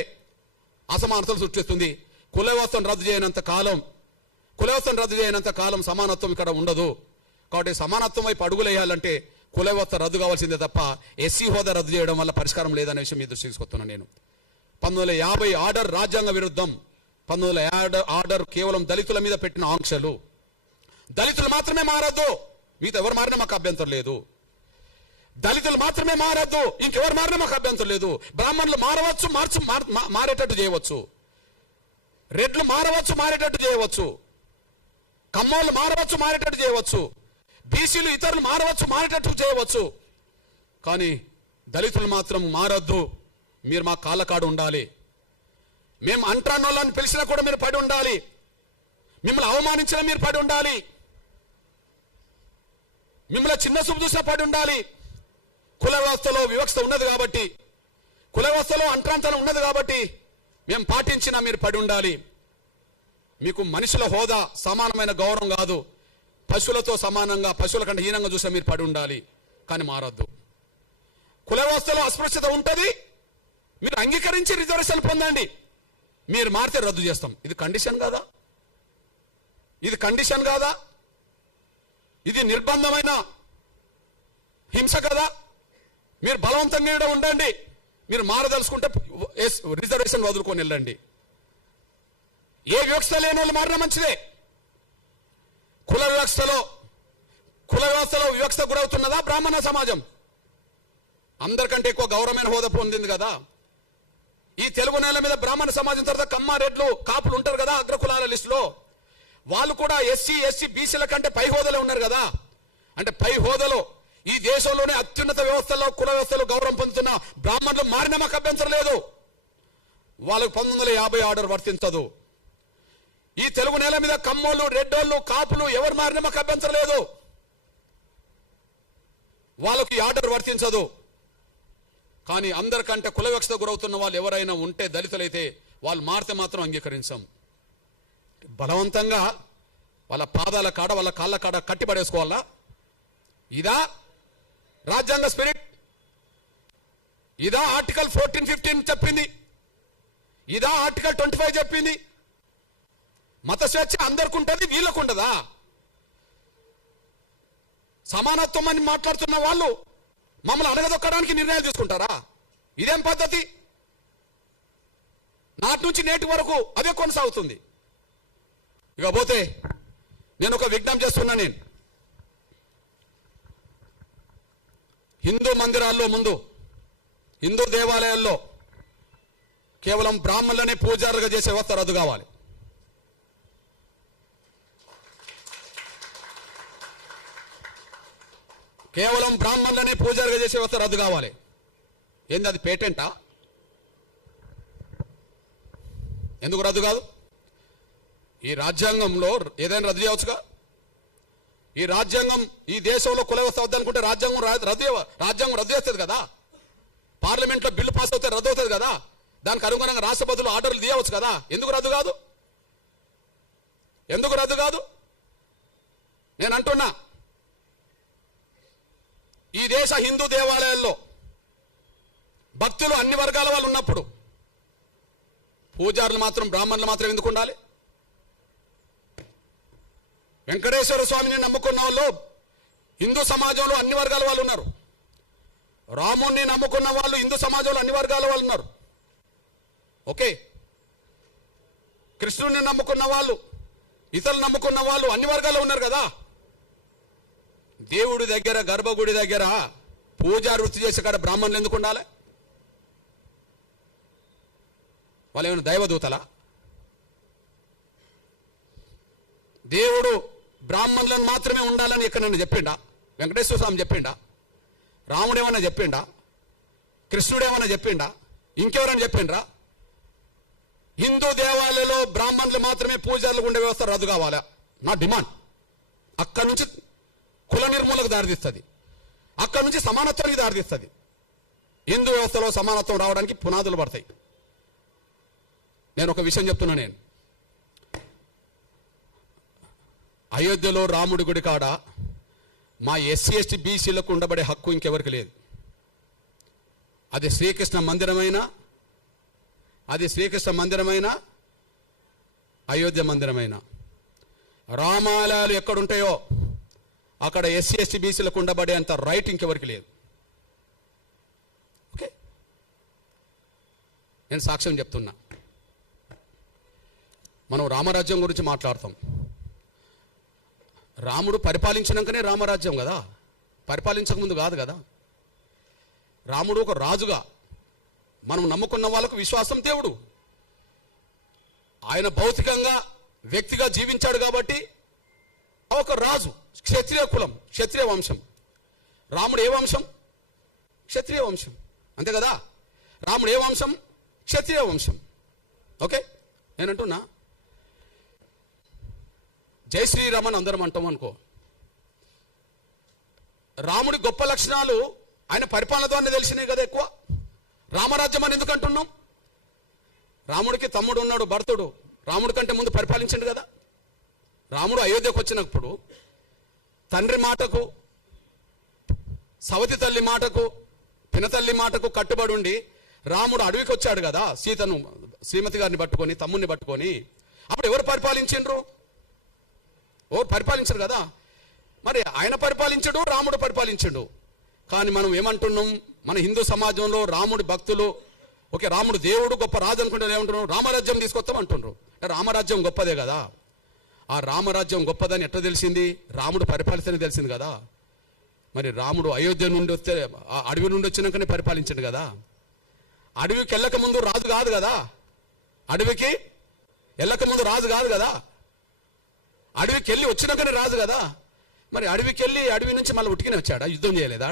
అసమానతలు సృష్టిస్తుంది. కుల వ్యవస్థను రద్దు చేయనంత కాలం సమానత్వం ఇక్కడ ఉండదు. కాబట్టి సమానత్వం వైపు అడుగులేయాలంటే కుల వ్యవస్థ రద్దు కావాల్సిందే తప్ప ఎస్సీ హోదా రద్దు చేయడం వల్ల పరిష్కారం లేదనే విషయం మీ దృష్టికి తీసుకొస్తున్నాను నేను. 1950 ఆర్డర్ రాజ్యాంగ విరుద్ధం. 1950 ఆర్డర్ కేవలం దళితుల మీద పెట్టిన ఆంక్షలు. దళితులు మాత్రమే మారద్దు, మీతో ఎవరు మారినా మాకు అభ్యంతరం లేదు. దళితులు మాత్రమే మారద్దు, ఇంకెవరు మారినా మాకు అభ్యంతరం లేదు. బ్రాహ్మణులు మారవచ్చు, మారేటట్టు చేయవచ్చు. రెడ్లు మారవచ్చు, మారేటట్టు చేయవచ్చు. కమ్మోళ్ళు మారవచ్చు, మారేటట్టు చేయవచ్చు. బీసీలు ఇతరులు మారవచ్చు, మారేటట్టు చేయవచ్చు, కానీ దళితులు మాత్రం మారద్దు. మీరు మా కాళ్ళ కాడు ఉండాలి. మేము అంట్రానోళ్ళని పిలిచినా కూడా మీరు పడి ఉండాలి. మిమ్మల్ని అవమానించినా మీరు పడి ఉండాలి. మిమ్మల్ని చిన్న చూపు చూసినా పడి ఉండాలి. కుల వ్యవస్థలో వివక్ష ఉన్నది కాబట్టి, కుల వ్యవస్థలో అంట్రాంతరం ఉన్నది కాబట్టి మేము పాటించినా మీరు పడి ఉండాలి. మీకు మనుషుల హోదా సమానమైన గౌరవం కాదు, పశువులతో సమానంగా, పశువుల కంటే హీనంగా చూసినా మీరు పడి ఉండాలి. కానీ మారద్దు. కుల వ్యవస్థలో అస్పృశ్యత ఉంటుంది, మీరు అంగీకరించి రిజర్వేషన్ పొందండి. మీరు మారితే రద్దు చేస్తాం. ఇది కండిషన్ కాదా? ఇది కండిషన్ కాదా? ఇది నిర్బంధమైన హింస కదా? మీరు బలవంతంగా ఇక్కడ ఉండండి. మీరు మారదలుచుకుంటే రిజర్వేషన్ వదులుకొని వెళ్ళండి. ఏ వివక్ష లేని వాళ్ళు మారినా మంచిదే. కుల వ్యవస్థలో వివక్ష గురవుతున్నదా బ్రాహ్మణ సమాజం? అందరికంటే ఎక్కువ గౌరవమైన హోదా పొందింది కదా. ఈ తెలుగు నేల మీద బ్రాహ్మణ సమాజం తర్వాత కమ్మ, రెడ్లు, కాపులు ఉంటారు కదా అగ్రకులాల లిస్టులో. వాళ్ళు కూడా ఎస్సీ, బీసీల కంటే పై హోదాలో ఉన్నారు కదా. అంటే పై హోదాలో ఈ దేశంలోనే అత్యున్నత వ్యవస్థలో, కుల వ్యవస్థలో గౌరవం పొందుతున్న బ్రాహ్మణులు మారిన మాకు అభ్యంతరం లేదు. వాళ్ళకు 1950 ఆర్డర్ వర్తించదు. ఈ తెలుగు నేల మీద కమ్మోళ్ళు, రెడ్డోళ్ళు, కాపులు ఎవరు మారిన మాకు అభ్యంతరం లేదు. వాళ్ళకి ఆర్డర్ వర్తించదు. కానీ అందరికంటే కుల వివక్షత గురవుతున్న వాళ్ళు ఎవరైనా ఉంటే, దళితులైతే వాళ్ళు మారితే మాత్రం అంగీకరించాం. బలవంతంగా వాళ్ళ పాదాల కాడ, వాళ్ళ కాళ్ళ కాడ కట్టిపడేసుకోవాలా? ఇదా రాజ్యాంగ స్పిరిట్? ఇదా ఆర్టికల్ 14-15 చెప్పింది? ఇదా ఆర్టికల్ 25 చెప్పింది? మత స్వేచ్ఛ అందరికి ఉంటుంది, వీళ్ళకు ఉండదా? సమానత్వం అని మాట్లాడుతున్న వాళ్ళు మమ్మల్ని అడగదొక్కడానికి నిర్ణయాలు తీసుకుంటారా? ఇదేం పద్ధతి? నాటి నుంచి నేటి వరకు అదే కొనసాగుతుంది. ఇకపోతే నేను ఒక విజ్ఞప్తి చేస్తున్నా. నేను హిందూ మందిరాల్లో ముందు, హిందూ దేవాలయాల్లో కేవలం బ్రాహ్మణులనే పూజారులుగా చేసే వ్యవస్థ రద్దు కావాలి. కేవలం బ్రాహ్మణులనే పూజారులుగా చేసే వ్యవస్థ రద్దు కావాలి. ఏంది అది? పేటెంటా? ఎందుకు రద్దు కాదు? ఈ రాజ్యాంగంలో ఏదైనా రద్దు చేయవచ్చుగా. ఈ రాజ్యాంగం ఈ దేశంలో కుల వ్యవస్థ వద్దనుకుంటే రాజ్యాంగం రద్దు చేస్తుంది కదా. పార్లమెంట్లో బిల్లు పాస్ అవుతే రద్దు అవుతుంది కదా. దానికి అనుగుణంగా రాష్ట్రపతులు ఆర్డర్లు తీయవచ్చు కదా. ఎందుకు రద్దు కాదు? ఎందుకు రద్దు కాదు? నేను అంటున్నా, ఈ దేశ హిందూ దేవాలయాల్లో భక్తులు అన్ని వర్గాల వాళ్ళు ఉన్నప్పుడు పూజారులు మాత్రం, బ్రాహ్మణులు మాత్రం ఎందుకు ఉండాలి? వెంకటేశ్వర స్వామిని నమ్ముకున్న వాళ్ళు హిందూ సమాజంలో అన్ని వర్గాల వాళ్ళు ఉన్నారు. రాముణ్ణి నమ్ముకున్న వాళ్ళు హిందూ సమాజంలో అన్ని వర్గాల వాళ్ళు ఉన్నారు. ఓకే. కృష్ణుడిని నమ్ముకున్న వాళ్ళు, ఇతరులు నమ్ముకున్న వాళ్ళు అన్ని వర్గాల్లో ఉన్నారు కదా. దేవుడి దగ్గర, గర్భగుడి దగ్గర పూజా వృత్తి చేసే కాడ బ్రాహ్మణులు ఎందుకు ఉండాలి? వాళ్ళు ఏమైనా దైవదూతలా? దేవుడు బ్రాహ్మణులను మాత్రమే ఉండాలని ఇక్కడ నన్ను చెప్పిండా? వెంకటేశ్వర స్వామి చెప్పిండా? రాముడు ఏమన్నా చెప్పిండా? కృష్ణుడు ఏమన్నా చెప్పిండా? ఇంకెవరైనా చెప్పిండ్రా? హిందూ దేవాలయంలో బ్రాహ్మణులు మాత్రమే పూజారులు ఉండే వ్యవస్థ రద్దు కావాలా? నా డిమాండ్. అక్కడి నుంచి కుల నిర్మూలకు దారితీస్తుంది, అక్కడి నుంచి సమానత్వానికి దారితీస్తుంది. హిందూ వ్యవస్థలో సమానత్వం రావడానికి పునాదులు పడతాయి. నేను ఒక విషయం చెప్తున్నా. నేను అయోధ్యలో రాముడి గుడి కాడ మా ఎస్సీ ఎస్టీ బీసీలకు ఉండబడే హక్కు ఇంకెవరికి లేదు. అది శ్రీకృష్ణ మందిరమైనా అయోధ్య మందిరమైనా, రామాలయాలు ఎక్కడుంటాయో అక్కడ ఎస్సీ ఎస్టీ బీసీలకు ఉండబడే అంత రైట్ ఇంకెవరికి లేదు. ఓకే, నేను సాక్ష్యం చెప్తున్నా. మనం రామరాజ్యం గురించి మాట్లాడతాం. రాముడు పరిపాలించినాకనే రామరాజ్యం కదా, పరిపాలించక ముందు కాదు కదా. రాముడు ఒక రాజుగా, మనం నమ్ముకున్న వాళ్ళకు విశ్వాసం దేవుడు. ఆయన భౌతికంగా వ్యక్తిగా జీవించాడు కాబట్టి ఒక రాజు, క్షత్రియ కులం, క్షత్రియ వంశం. రాముడు ఏ వంశం? క్షత్రియ వంశం, అంతే కదా. రాముడు ఏ వంశం? క్షత్రియ వంశం. ఓకే, నేనంటున్నా జై శ్రీరామ్ అని అందరం అంటాం అనుకో. రాముడి గొప్ప లక్షణాలు ఆయన పరిపాలన ద్వారా తెలిసినాయి కదా ఎక్కువ. రామరాజ్యం అని ఎందుకు అంటున్నాం? రాముడికి తమ్ముడు ఉన్నాడు భరతుడు, రాముడి కంటే ముందు పరిపాలించండు కదా. రాముడు అయోధ్యకు వచ్చినప్పుడు తండ్రి మాటకు, సవతి తల్లి మాటకు, పినతల్లి మాటకు కట్టుబడి ఉండి రాముడు అడవికి వచ్చాడు కదా, సీతను శ్రీమతి గారిని పట్టుకొని, తమ్ముడిని పట్టుకొని. అప్పుడు ఎవరు పరిపాలించిండ్రు? ఎవరు పరిపాలించరు కదా. మరి ఆయన పరిపాలించడు, రాముడు పరిపాలించడు. కానీ మనం ఏమంటున్నాం, మన హిందూ సమాజంలో రాముడి భక్తులు ఓకే రాముడు దేవుడు గొప్ప రాజు అనుకుంటే ఏమంటున్నాం? రామరాజ్యం తీసుకొస్తాం అంటున్నారు. రామరాజ్యం గొప్పదే కదా. ఆ రామరాజ్యం గొప్పదని ఎట్లా తెలిసింది? రాముడు పరిపాలిస్తేనే తెలిసింది కదా. మరి రాముడు అయోధ్య నుండి వస్తే, ఆ అడవి నుండి వచ్చినాకనే పరిపాలించండు కదా. అడవికి వెళ్ళక ముందు రాజు కాదు కదా. అడవికి వెళ్ళక ముందు రాజు కాదు కదా. అడవికి వెళ్ళి వచ్చినాకనే రాజు కదా. మరి అడవికి వెళ్ళి అడవి నుంచి మళ్ళీ ఉట్టికనే వచ్చాడా? యుద్ధం చేయలేదా?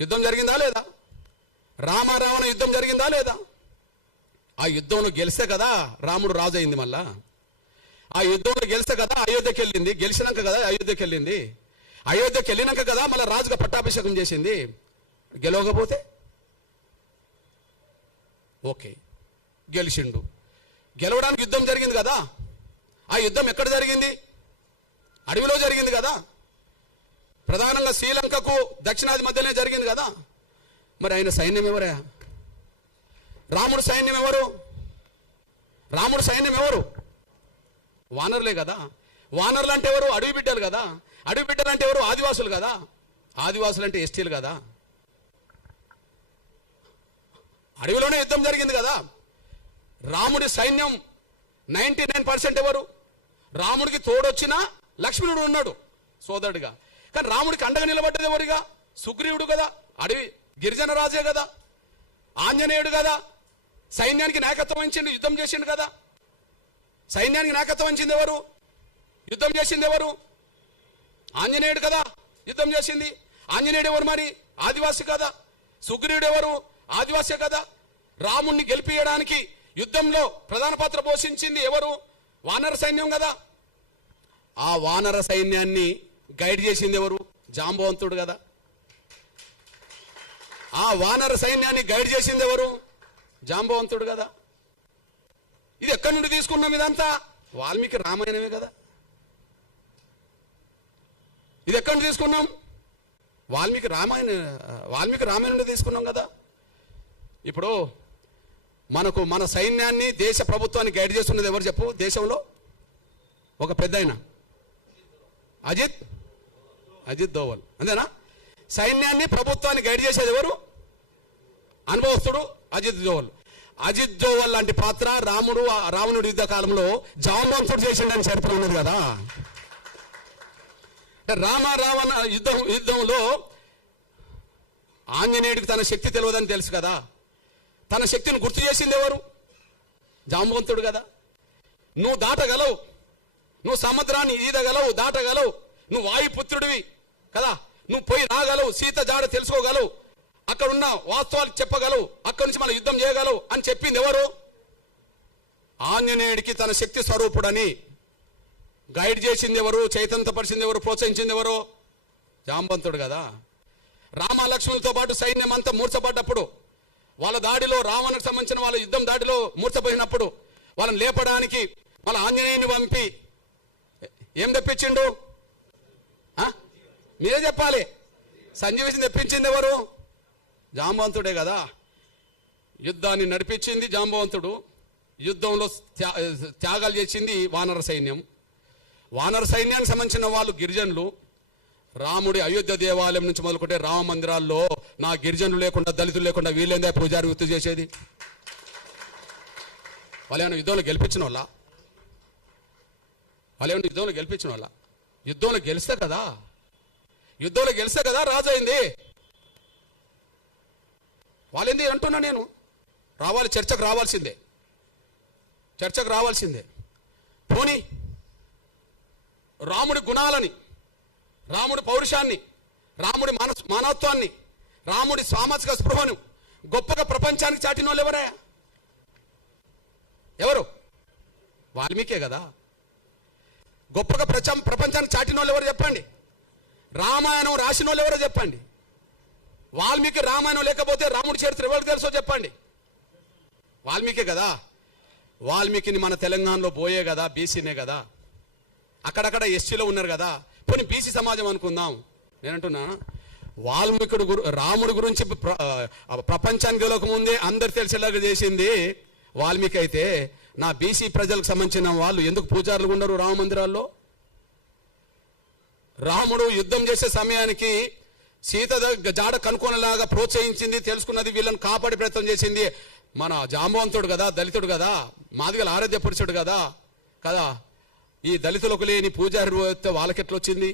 యుద్ధం జరిగిందా లేదా? రామారావణ యుద్ధం జరిగిందా లేదా? ఆ యుద్ధంలో గెలిస్తే కదా రాముడు రాజు అయింది. మళ్ళా ఆ యుద్ధంలో గెలిస్తే కదా అయోధ్యకి వెళ్ళింది. గెలిచినాక కదా అయోధ్యకి వెళ్ళింది. అయోధ్యకి వెళ్ళినాక కదా మళ్ళీ రాజుగా పట్టాభిషేకం చేసింది. గెలవకపోతే ఓకే గెలిచిండు. గెలవడానికి యుద్ధం జరిగింది కదా. ఆ యుద్ధం ఎక్కడ జరిగింది? అడవిలో జరిగింది కదా. ప్రధానంగా శ్రీలంకకు దక్షిణాది మధ్యనే జరిగింది కదా. మరి ఆయన సైన్యం ఎవరా? రాముడు సైన్యం ఎవరు? రాముడు సైన్యం ఎవరు? వానరులే కదా. వానరులు అంటే ఎవరు? అడవి బిడ్డలు కదా. అడవి బిడ్డలు అంటే ఎవరు? ఆదివాసులు కదా. ఆదివాసులు అంటే ఎస్టీలు కదా. అడవిలోనే యుద్ధం జరిగింది కదా. రాముడి సైన్యం 99% ఎవరు? రాముడికి తోడొచ్చిన లక్ష్మణుడు ఉన్నాడు సోదరుడిగా. కానీ రాముడికి అండగా నిలబడ్డది ఎవరిగా? సుగ్రీవుడు కదా. అడవి గిరిజన రాజే కదా. ఆంజనేయుడు కదా. సైన్యానికి నాయకత్వం వహించింది, యుద్ధం చేసిండు కదా. సైన్యానికి నాయకత్వం వహించింది ఎవరు? యుద్ధం చేసింది ఎవరు? ఆంజనేయుడు కదా యుద్ధం చేసింది. ఆంజనేయుడు ఎవరు? మరి ఆదివాసి కదా. సుగ్రీవుడు ఎవరు? ఆదివాసే కదా. రాముణ్ణి గెలిపియడానికి యుద్ధంలో ప్రధాన పాత్ర పోషించింది ఎవరు? వానర సైన్యం కదా. ఆ వానర సైన్యాన్ని గైడ్ చేసింది ఎవరు? జాంబవంతుడు కదా. ఆ వానర సైన్యాన్ని గైడ్ చేసింది ఎవరు? జాంబవంతుడు కదా. ఇది ఎక్కడి నుండి తీసుకున్నాం? ఇదంతా వాల్మీకి రామాయణమే కదా. ఇది ఎక్కడి నుండి తీసుకున్నాం? వాల్మీకి రామాయణం నుండి తీసుకున్నాం కదా. ఇప్పుడు మన సైన్యాన్ని, దేశ ప్రభుత్వాన్ని గైడ్ చేస్తున్నది ఎవరు చెప్పు? దేశంలో ఒక పెద్ద ఆయన అజిత్ దోవల్, అంతేనా? సైన్యాన్ని, ప్రభుత్వాన్ని గైడ్ చేసేది ఎవరు? అనుభవస్తుడు అజిత్ దోవల్. అజిత్ దోవల్ లాంటి పాత్ర రావణుడి యుద్ధ కాలంలో జాంబవంతుడు చేసిండని చరిత్ర ఉన్నది కదా. రావణ యుద్ధంలో ఆంజనేయుడికి తన శక్తి తెలియదని తెలుసు కదా. తన శక్తిని గుర్తు చేసింది ఎవరు? జాంబవంతుడు కదా. నువ్వు దాటగలవు, నువ్వు సముద్రాన్ని ఈదగలవు, దాటగలవు, నువ్వు వాయుపుత్రుడివి కదా. నువ్వు పోయి రాగలవు, సీత జాడ తెలుసుకోగలవు, అక్కడున్న వాస్తవాలు చెప్పగలవు, అక్కడి నుంచి మనం యుద్ధం చేయగలవు అని చెప్పింది ఎవరు? ఆంజనేయుడికి తన శక్తి స్వరూపుడని గైడ్ చేసింది ఎవరు? చైతన్యపరిచింది ఎవరు? ప్రోత్సహించింది ఎవరు? జాంబవంతుడు కదా. రామ లక్ష్మణులతో పాటు సైన్యం అంతా మూర్చబడ్డప్పుడు, వాళ్ళ దాడిలో, రావణకు సంబంధించిన వాళ్ళ యుద్ధం దాడిలో మూర్చపోయినప్పుడు వాళ్ళని లేపడానికి వాళ్ళ ఆంజనేయుని పంపి ఏం తెప్పించిండు? మీరే చెప్పాలి. సంజీవిని తెప్పించింది ఎవరు? జాంబవంతుడే కదా. యుద్ధాన్ని నడిపించింది జాంబవంతుడు. యుద్ధంలో త్యాగాలు చేసింది వానర సైన్యం. వానర సైన్యానికి సంబంధించిన వాళ్ళు గిరిజనులు. రాముడి అయోధ్య దేవాలయం నుంచి మొదలుకుంటే రామ మందిరాల్లో నా గిరిజనులు లేకుండా, దళితులు లేకుండా వీళ్ళేందా పూజారి వృత్తి చేసేది? వాళ్ళు ఏమైనా యుద్ధంలో గెలిపించిన వాళ్ళ? యుద్ధంలో గెలిస్తే కదా. యుద్ధంలో గెలిస్తే కదా రాజు అయింది. వాళ్ళేంది అంటున్నా నేను. రావాలి, చర్చకు రావాల్సిందే. పోనీ రాముడి గుణాలని, రాముడి పౌరుషాన్ని, రాముడి మానవత్వాన్ని, రాముడి సామాజిక స్పృహను గొప్పగా ప్రపంచానికి చాటిన వాళ్ళు ఎవరా? ఎవరు? వాల్మీకే కదా. గొప్పగా ప్రపంచానికి చాటిన వాళ్ళు ఎవరు చెప్పండి? రామాయణం రాసిన వాళ్ళు ఎవరో చెప్పండి. వాల్మీకి రామాయణం లేకపోతే రాముడి చరిత్ర ఎవరికి తెలుసో చెప్పండి. వాల్మీకే కదా. వాల్మీకిని మన తెలంగాణలో పోయే కదా, బీసీనే కదా, అక్కడక్కడ ఎస్సీలో ఉన్నారు కదా, పోనీ బీసీ సమాజం అనుకుందాం. నేనంటున్నా, వాల్మీకుడు రాముడి గురించి ప్రపంచానికి తెలియక ముందే అందరు తెలిసేలాగా చేసింది వాల్మీకి అయితే, నా బీసీ ప్రజలకు సంబంధించిన వాళ్ళు ఎందుకు పూజారులు ఉండరు రామ మందిరాల్లో? రాముడు యుద్ధం చేసే సమయానికి సీత జాడ కనుక్కోనేలాగా ప్రోత్సహించింది, తెలుసుకున్నది, వీళ్ళని కాపాడే ప్రయత్నం చేసింది మన జాంబవంతుడు కదా, దళితుడు కదా, మాదిగల ఆరాధ్య పురుషుడు కదా కదా. ఈ దళితులకు లేని పూజారి వాళ్ళకెట్లా వచ్చింది?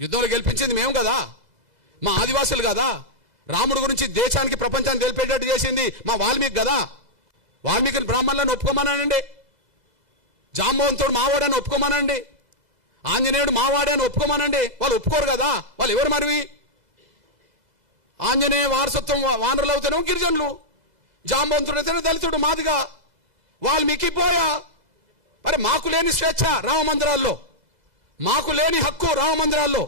యుద్ధంలో గెలిపించింది మేము కదా, మా ఆదివాసులు కదా. రాముడి గురించి దేశానికి ప్రపంచానికి తెలిపేటట్టు చేసింది మా వాల్మీకి కదా. వాల్మీకిని బ్రాహ్మణులను ఒప్పుకోమనండి, జాంబవంతుడు మావాడని ఒప్పుకోమనండి, ఆంజనేయుడు మావాడని ఒప్పుకోమనండి. వాళ్ళు ఒప్పుకోరు కదా. వాళ్ళు ఎవరు మరి? ఆంజనేయ వారసత్వం వానరులు అవుతాను గిరిజనులు, జాంబవంతుడు అయితే దళితుడు మాదిగా, వాల్మీకి పోయా. మరి మాకు లేని స్వేచ్ఛ రామ మందిరాల్లో, మాకు లేని హక్కు రామ మందిరాల్లో,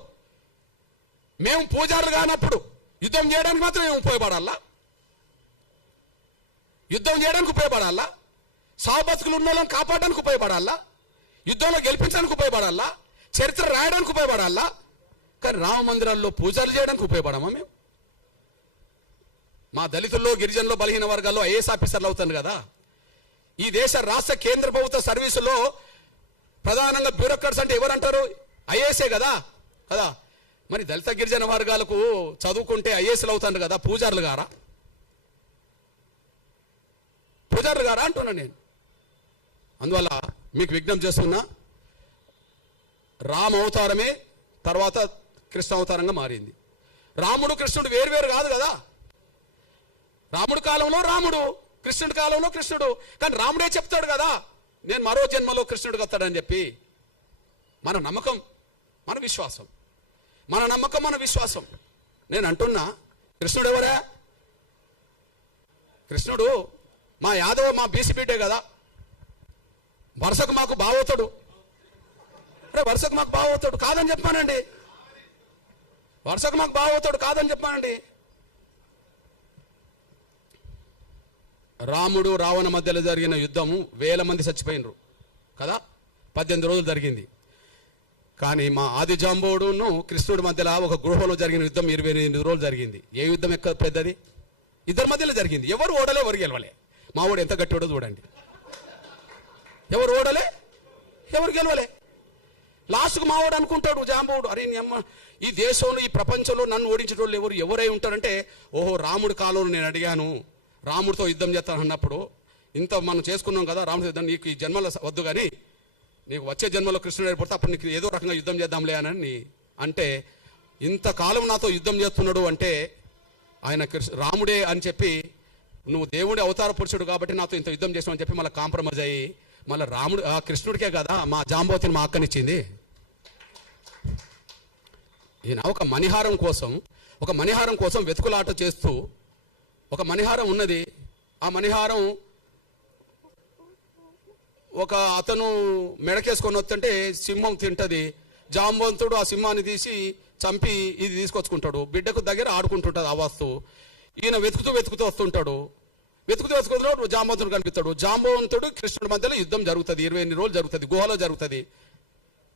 మేము పూజారులు కానప్పుడు యుద్ధం చేయడానికి మాత్రం మేము ఉపయోగపడాలా? యుద్ధం చేయడానికి ఉపయోగపడాలా? సాబతుకులు ఉన్న వాళ్ళని కాపాడడానికి ఉపయోగపడాలా? యుద్ధంలో గెలిపించడానికి ఉపయోగపడాలా? చరిత్ర రాయడానికి ఉపయోగపడాలా? కానీ రామ మందిరాల్లో పూజలు చేయడానికి ఉపయోగపడమా మేము? మా దళితుల్లో, గిరిజనుల్లో, బలహీన వర్గాల్లో ఐఏఎస్ ఆఫీసర్లు అవుతాను కదా. ఈ దేశ రాష్ట్ర కేంద్ర ప్రభుత్వ సర్వీసులో ప్రధానంగా బ్యూరోక్రాట్స్ అంటే ఎవరంటారు? ఐఏఎస్ఏ కదా కదా. మరి దళిత గిరిజన వర్గాలకు చదువుకుంటే ఐఏఎస్లు అవుతాను కదా, పూజారులు గారా? పూజారులు గారా అంటున్నా నేను. అందువల్ల మీకు విజ్ఞప్తి చేస్తున్నా, రామ అవతారమే తర్వాత కృష్ణ అవతారంగా మారింది. రాముడు కృష్ణుడు వేరువేరు కాదు కదా. రాముడు కాలంలో రాముడు, కృష్ణుడి కాలంలో కృష్ణుడు. కానీ రాముడే చెప్తాడు కదా, నేను మరో జన్మలో కృష్ణుడికి వస్తాడని చెప్పి. మన నమ్మకం, మన విశ్వాసం, మన నమ్మకం, మన విశ్వాసం. నేను అంటున్నా, కృష్ణుడు ఎవరా? కృష్ణుడు మా యాదవ, మా బీసీ బిడ్డే కదా. వరుసకు మాకు బావవుతాడు, వరుసకు మాకు బావవుతాడు కాదని చెప్పానండి. వరుసకు మాకు బావవుతాడు కాదని చెప్పానండి. రాముడు రావణ మధ్యలో జరిగిన యుద్ధము 1000 మంది చచ్చిపోయినరు కదా, 18 రోజులు జరిగింది. కానీ మా ఆది జాంబవుడును కృష్ణుడి మధ్యలో ఒక గృహంలో జరిగిన యుద్ధం 28 రోజులు జరిగింది. ఏ యుద్ధం ఎక్కువ పెద్దది? ఇద్దరి మధ్యలో జరిగింది. ఎవరు ఓడలే, ఎవరు గెలవలే. మా ఓడు ఎంత గట్టివాడో చూడండి. ఎవరు ఓడలే, ఎవరు గెలవలే. లాస్ట్కు మావాడు అనుకుంటాడు జాంబవుడు, అరే నీ అమ్మ, ఈ దేశంలో, ఈ ప్రపంచంలో నన్ను ఓడించేటోళ్ళు ఎవరై ఉంటారంటే, ఓహో రాముడి కాలంలో నేను అడిగాను, రాముడితో యుద్ధం చేస్తాను అన్నప్పుడు, ఇంత మనం చేసుకున్నాం కదా రాముడి యుద్ధం, నీకు ఈ జన్మలో వద్దు కానీ నీకు వచ్చే జన్మలో కృష్ణుడు ఏర్పడితే అప్పుడు నీకు ఏదో రకంగా యుద్ధం చేద్దాంలే అని అంటే, ఇంతకాలం నాతో యుద్ధం చేస్తున్నాడు అంటే ఆయన రాముడే అని చెప్పి, నువ్వు దేవుడి అవతార పురుషుడు కాబట్టి నాతో ఇంత యుద్ధం చేసావు అని చెప్పి మళ్ళీ కాంప్రమైజ్ అయ్యి, మళ్ళీ రాముడు ఆ కృష్ణుడికే కదా మా జాంబవతిని మా అక్కనిచ్చింది. ఈయన ఒక మణిహారం కోసం వెతుకులాట చేస్తూ, ఒక మణిహారం ఉన్నది, ఆ మణిహారం ఒక అతను మెడకేసుకొని వస్తుంటే సింహం తింటది. జాంబవంతుడు ఆ సింహాన్ని తీసి చంపి ఇది తీసుకొచ్చుకుంటాడు, బిడ్డకు దగ్గర ఆడుకుంటుంటుంది ఆ వస్తువు. ఈయన వెతుకుతూ వస్తుంటాడు. వెతుకుతూ జాంబవంతుడు కనిపిస్తాడు. జాంబవంతుడు కృష్ణుడి మధ్యలో యుద్ధం జరుగుతుంది. 28 రోజులు జరుగుతుంది.